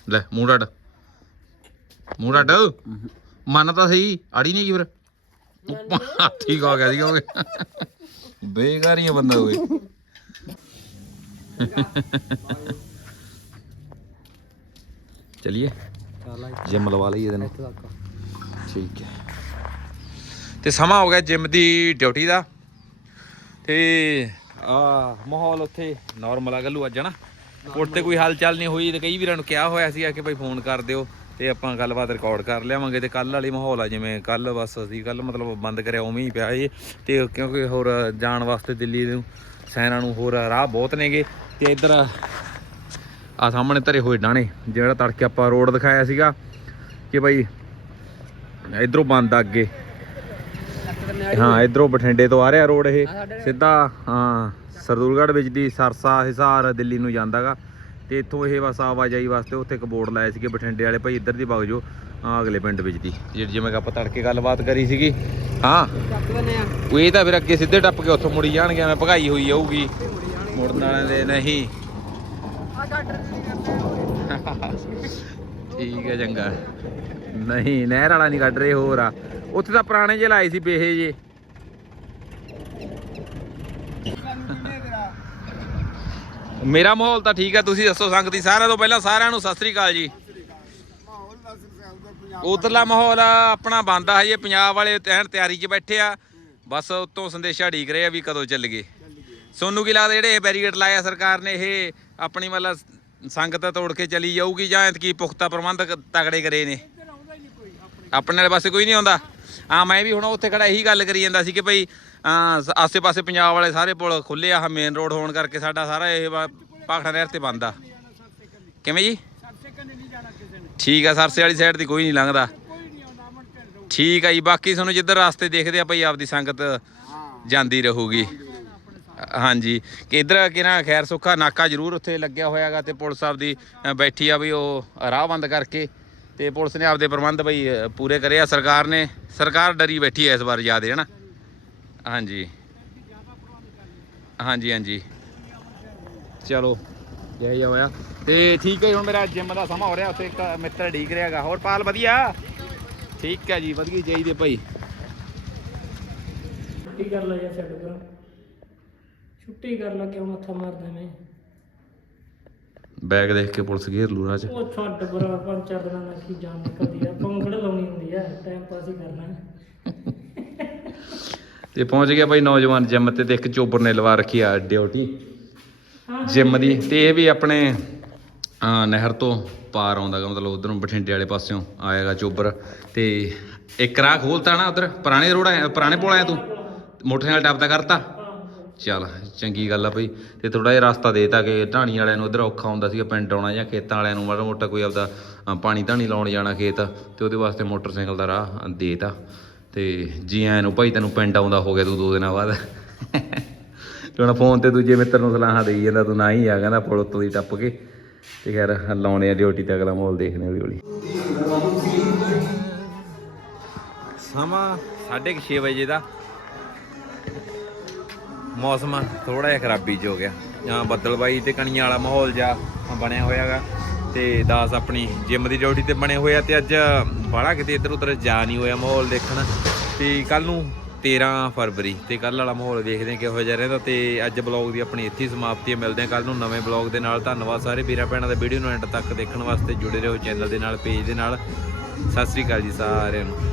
S1: ਲੈ ਮੂੰਹ ਡੱਡ ਮੂੰਹ ਡੱਡ ਮੰਨ ਤਾਂ ਸਹੀ ਅੜੀ ਨਹੀਂ ਕੀ ਫਿਰ। ਠੀਕ ਹੋ ਗਿਆ ਠੀਕ ਹੋ ਗਿਆ ਬੇਗਾਰੀਆਂ ਬੰਦਾ ਹੋਏ ਚਲਿਏ। ਜਿਮ ਲਵਾ ਲਈਏ ਤੈਨੂੰ ਠੀਕ ਹੈ। ਤੇ ਸਮਾਂ ਹੋ ਗਿਆ ਜਿਮ ਦੀ ਡਿਊਟੀ ਦਾ। ਤੇ ਆ ਮਾਹੌਲ ਉੱਥੇ ਨਾਰਮਲ ਆ ਗੱਲੂ ਅੱਜ ਨਾ ਕੋਟ ਤੇ ਕੋਈ ਹਲਚਲ ਨਹੀਂ ਹੋਈ ਤੇ ਕਈ ਵੀਰਾਂ ਨੂੰ ਕਿਹਾ ਹੋਇਆ ਸੀ ਕਿ ਭਾਈ ਫੋਨ ਕਰ ਦਿਓ ਤੇ ਆਪਾਂ ਗੱਲਬਾਤ ਰਿਕਾਰਡ ਕਰ ਲਿਆਵਾਂਗੇ ਤੇ ਕੱਲ ਵਾਲੀ ਮਾਹੌਲ ਆ ਜਿਵੇਂ ਕੱਲ ਬਸ ਅਸੀਂ ਕੱਲ ਮਤਲਬ ਬੰਦ ਕਰਿਆ ਉਵੇਂ ਹੀ ਪਿਆ ਇਹ। ਤੇ ਕਿਉਂਕਿ ਹੋਰ ਜਾਣ ਵਾਸਤੇ ਦਿੱਲੀ ਨੂੰ ਸੈਨਾ ਨੂੰ ਹੋਰ ਰਾਹ ਬਹੁਤ ਨੇਗੇ। ਤੇ ਇੱਧਰ ਆ ਸਾਹਮਣੇ ਧਰੇ ਹੋਏ ਡਾਣੇ ਜਿਹੜਾ ਤੜਕੇ ਆਪਾਂ ਰੋਡ ਦਿਖਾਇਆ ਸੀਗਾ ਕਿ ਭਾਈ ਇਧਰੋਂ ਬੰਦ ਆ ਅੱਗੇ। ਹਾਂ ਇਧਰੋਂ ਬਠਿੰਡੇ ਤੋਂ ਆ ਰਿਹਾ ਰੋਡ ਇਹ। ਸਿੱਧਾ ਹਾਂ ਸਰਦੂਲਗੜ੍ਹ ਵਿੱਚ ਦੀ ਸਰਸਾ ਹਿਸਾਰ ਦਿੱਲੀ ਨੂੰ ਜਾਂਦਾਗਾ। ਤੇ ਇੱਥੋਂ ਇਹ ਬਸ ਆਵਾਜਾਈ ਵਾਸਤੇ ਉੱਥੇ ਇੱਕ ਬੋਰਡ ਲਾਇਆ ਸੀਗੇ ਬਠਿੰਡੇ ਵਾਲੇ। ਭਾਈ ਇੱਧਰ ਦੀ ਵਗ ਜਾਓ ਅਗਲੇ ਪਿੰਡ ਵਿੱਚ ਦੀ। ਜਿਵੇਂ ਕਿ ਆਪਾਂ ਤੜਕੇ ਗੱਲਬਾਤ ਕਰੀ ਸੀਗੀ। ਹਾਂ। ਉਹ ਇਹ ਤਾਂ ਫਿਰ ਅੱਗੇ ਸਿੱਧੇ ਟੱਪ ਕੇ ਉੱਥੋਂ ਮੁੜੀ ਜਾਣਗੇ ਐਵੇਂ ਭਗਾਈ ਹੋਈ ਜਾਊਗੀ। ਮੁੜਨ ਵਾਲਿਆਂ ਦੇ ਨਹੀਂ। [laughs] ਠੀਕ ਹੈ ਚੰਗਾ। ਨਹੀਂ, ਨਹਿਰ ਵਾਲਾ ਨਹੀਂ ਕੱਢ ਰਹੇ ਹੋਰ ਆ। ਉੱਥੇ ਤਾਂ ਪੁਰਾਣੇ ਜੇ ਲਾਏ ਸੀ ਬੇਹੇ ਜੇ। ਮੇਰਾ ਮਾਹੌਲ ਤਾਂ ਠੀਕ ਆ, ਤੁਸੀਂ ਦੱਸੋ ਸੰਗਤੀ। ਸਾਰਿਆਂ ਤੋਂ ਪਹਿਲਾਂ ਸਾਰਿਆਂ ਨੂੰ ਸਤਿ ਸ੍ਰੀ ਅਕਾਲ ਜੀ। ਉਧਰਲਾ ਮਾਹੌਲ ਆਪਣਾ ਬੰਦ ਆ, ਹਜੇ ਪੰਜਾਬ ਵਾਲੇ ਐਨ ਤਿਆਰੀ 'ਚ ਬੈਠੇ ਆ। ਬਸ ਉਤੋਂ ਸੰਦੇਸ਼ਾ ਢੀਕ ਰਹੇ ਆ ਵੀ ਕਦੋਂ ਚੱਲ ਗਏ। ਸੋਨੂੰ ਕੀ ਲੱਗਦਾ ਜਿਹੜੇ ਇਹ ਬੈਰੀਗੇਡ ਲਾਇਆ ਸਰਕਾਰ ਨੇ, ਇਹ ਆਪਣੀ ਮਤਲਬ ਸੰਗਤ ਤੋੜ ਕੇ ਚਲੀ ਜਾਊਗੀ ਜਾਂ ਐਤਕੀ ਪੁਖਤਾ ਪ੍ਰਬੰਧ ਕ- ਤਗੜੇ ਕਰੇ ਨੇ? ਆਪਣੇ ਵਾਲੇ ਪਾਸੇ ਕੋਈ ਨਹੀਂ ਆਉਂਦਾ। ਆ ਮੈਂ ਵੀ ਹੁਣ ਉੱਥੇ ਖੜਾ ਇਹੀ ਗੱਲ ਕਰੀ ਜਾਂਦਾ ਸੀ ਕਿ ਭਈ ਆਸੇ-ਪਾਸੇ ਪੰਜਾਬ ਵਾਲੇ ਸਾਰੇ ਪੁਲ ਖੁੱਲੇ ਆ ਮੇਨ ਰੋਡ ਹੋਣ ਕਰਕੇ ਸਾਡਾ ਸਾਰਾ ਇਹ ਵਾ- ਭਾਖੜਾ ਨਹਿਰ ਤੇ ਬੰਦ ਆ। ਕਿਵੇਂ ਜੀ? ਠੀਕ ਆ ਸਰਸੇ ਵਾਲੀ ਸਾਈਡ ਦੀ ਕੋਈ ਨਹੀਂ ਲੰਘਦਾ। ਠੀਕ ਆ ਜੀ ਬਾਕੀ ਤੁਹਾਨੂੰ ਜਿੱਧਰ ਰਸਤੇ ਦੇਖਦੇ ਆ ਭਈ ਆਪਦੀ ਸੰਗਤ ਜਾਂਦੀ ਰਹੂਗੀ। ਹਾਂਜੀ ਕਿ ਇਧਰ ਕਿਨਾ ਖੈਰ ਸੁੱਖਾ ਨਾਕਾ ਜ਼ਰੂਰ ਉੱਥੇ ਲੱਗਿਆ ਹੋਇਆਗਾ ਤੇ ਪੁਲਿਸ ਆਪਦੀ ਅ, ਬੈਠੀ ਆ ਵੀ ਉਹ ਰਾਹ ਬੰਦ ਕਰਕੇ ਤੇ ਪੁਲਿਸ ਨੇ ਆਪਦੇ ਪ੍ਰਬੰਧ ਬਈ ਪੂਰੇ ਕਰੇ ਆ। ਸਰਕਾਰ ਨੇ ਸਰਕਾਰ ਡਰੀ ਬੈਠੀ ਐ ਇਸ ਵਾਰ ਜ਼ਿਆਦੇ ਹੈ ਨਾ ਹਾਂਜੀ। ਹਾਂਜੀ ਹਾਂਜੀ। ਚਲੋ ਜੈ ਜਾ ਹੋਇਆ ਤੇ ਠੀਕ ਹੈ ਜੀ, ਹੁਣ ਮੇਰਾ ਜਿਮ ਦਾ ਸਮਾਂ ਹੋ ਰਿਹਾ ਉੱਥੇ ਇੱਕ ਮਿੱਤਰ ਢੀਕ ਰਿਹਾਗਾ ਹੋਰ ਪਾਲ ਵਧੀਆ? ਠੀਕ ਹੈ ਜੀ ਵਧੀਆ ਚਾਹੀਦੇ ਭਾਈ।
S6: ਛੁੱਟੀ ਕਰ ਲੈ ਜਾਂ ਛੱਡ ਛੁੱਟੀ ਕਰ ਲੈ ਕਿਉਂ ਮੱਥਾ ਮਾਰਦਾ ਮੈਂ?
S1: ਬੈਗ ਦੇਖ ਕੇ ਪੁਲਿਸ ਘੇਰ ਲੂ ਰਾਹ ਚ।
S6: ਉਹ ਛੱਡ ਬਰਾ ਪੰਜ ਚਾਰ ਦਿਨਾਂ ਨਾਲ ਕੀ ਜਾਣ ਨਿਕਲਦੀ ਆ। ਪੰਗੜ ਲਾਉਣੀ ਹੁੰਦੀ ਆ ਟਾਈਮ ਪਾਸ ਹੀ ਕਰਨਾ।
S1: ਤੇ ਪਹੁੰਚ ਗਿਆ ਭਾਈ ਨੌਜਵਾਨ ਜਿਮ ਤੇ ਤੇ ਇੱਕ ਚੋਬਰ ਨੇ ਲਵਾ ਰੱਖੀ ਆ ਡਿਊਟੀ ਜਿਮ ਦੀ। ਤੇ ਇਹ ਵੀ ਆਪਣੇ ਨਹਿਰ ਤੋਂ ਪਾਰ ਆਉਂਦਾ ਗਾ ਮਤਲਬ ਉਧਰੋਂ ਬਠਿੰਡੇ ਵਾਲੇ ਪਾਸਿਓਂ ਆਏਗਾ ਚੋਬਰ। ਤੇ ਇੱਕ ਰਾਹ ਖੋਲਤਾ ਨਾ ਉਧਰ ਪੁਰਾਣੇ ਰੋਡ ਪੁਰਾਣੇ ਪੁਲ ਆਇਆ ਤੂੰ? ਮੋਟਰਸਾਈਕਲ ਟੱਪਦਾ ਕਰਤਾ। ਚੱਲ, ਚੰਗੀ ਗੱਲ ਆ ਭਾਈ ਤੇ ਥੋੜਾ ਜਿਹਾ ਰਸਤਾ ਦੇਤਾ ਕਿ ਢਾਣੀ ਵਾਲਿਆਂ ਨੂੰ ਉਧਰ ਔਖਾ ਹੁੰਦਾ ਸੀਗਾ ਪਿੰਡ ਆਉਣਾ ਜਾਂ ਖੇਤਾਂ ਵਾਲਿਆਂ ਨੂੰ ਮਾੜਾ ਮੋਟਾ ਕੋਈ ਆਪਦਾ ਪਾਣੀ ਧਾਣੀ ਲਾਉਣ ਜਾਣਾ ਖੇਤ, ਤੇ ਉਹਦੇ ਵਾਸਤੇ ਮੋਟਰਸਾਈਕਲ ਦਾ ਰਾਹ ਦੇਤਾ ਤੇ। ਜੀ ਐ ਨੂੰ ਭਾਈ ਤੈਨੂੰ ਪਿੰਡ ਆਉਂਦਾ ਹੋ ਗਿਆ ਤੂੰ ਦੋ ਦਿਨਾਂ ਬਾਅਦ। ਹੁਣ ਫੋਨ ਤੇ ਦੂਜੇ ਮਿੱਤਰ ਨੂੰ ਸਲਾਹਾਂ ਦੇਈ ਜਾਂਦਾ, ਤੂੰ ਨਾ ਹੀ ਆ, ਕਹਿੰਦਾ ਪੁਲ ਉੱਤੋਂ ਦੀ ਟੱਪ ਕੇ। ਤੇ ਖੈਰ, ਲਾਉਣੇ ਆ ਡਿਊਟੀ ਤੇ ਅਗਲਾ ਮਾਹੌਲ ਦੇਖਣੇ ਹੌਲੀ ਹੌਲੀ। ਸਮਾਂ 6:30 ਵਜੇ ਦਾ। ਮੌਸਮ ਥੋੜਾ ਜਿਹਾ ਖਰਾਬੀ ਚ ਹੋ ਗਿਆ। ਜਾਂ ਬੱਦਲਬਾਈ ਤੇ ਕਣੀਆਂ ਵਾਲਾ ਮਾਹੌਲ ਜਾ ਬਣਿਆ ਹੋਇਆਗਾ ਤੇ ਦਾਸ ਆਪਣੀ ਜਿਮ ਦੀ ਡਿਊਟੀ ਤੇ ਬਣੇ ਹੋਏ ਆ ਤੇ ਅੱਜ ਬਾਹਲਾ ਕਿਤੇ ਇੱਧਰ ਉੱਧਰ ਜਾ ਨਹੀਂ ਹੋਇਆ ਮਾਹੌਲ ਦੇਖਣ। ਤੇ ਕੱਲ ਨੂੰ 13 ਫਰਵਰੀ ਤੇ ਕੱਲ ਵਾਲਾ ਮਾਹੌਲ ਦੇਖਦੇ ਹਾਂ ਕਿਹੋ ਜਿਹਾ ਰਹਿੰਦਾ ਤੇ ਅੱਜ ਬਲੌਗ ਦੀ ਆਪਣੀ ਇੱਥੇ ਹੀ ਸਮਾਪਤੀ ਹੈ। ਮਿਲਦੇ ਹਾਂ ਕੱਲ ਨੂੰ ਨਵੇਂ ਬਲੌਗ ਦੇ ਨਾਲ। ਧੰਨਵਾਦ ਸਾਰੇ ਵੀਰਾਂ ਭੈਣਾਂ ਦਾ ਵੀਡੀਓ ਨੂੰ ਐਂਡ ਤੱਕ ਦੇਖਣ ਵਾਸਤੇ। ਜੁੜੇ ਰਹੋ ਚੈਨਲ ਦੇ ਨਾਲ ਪੇਜ ਦੇ ਨਾਲ। ਸਤਿ ਸ੍ਰੀ ਅਕਾਲ ਜੀ ਸਾਰਿਆਂ ਨੂੰ।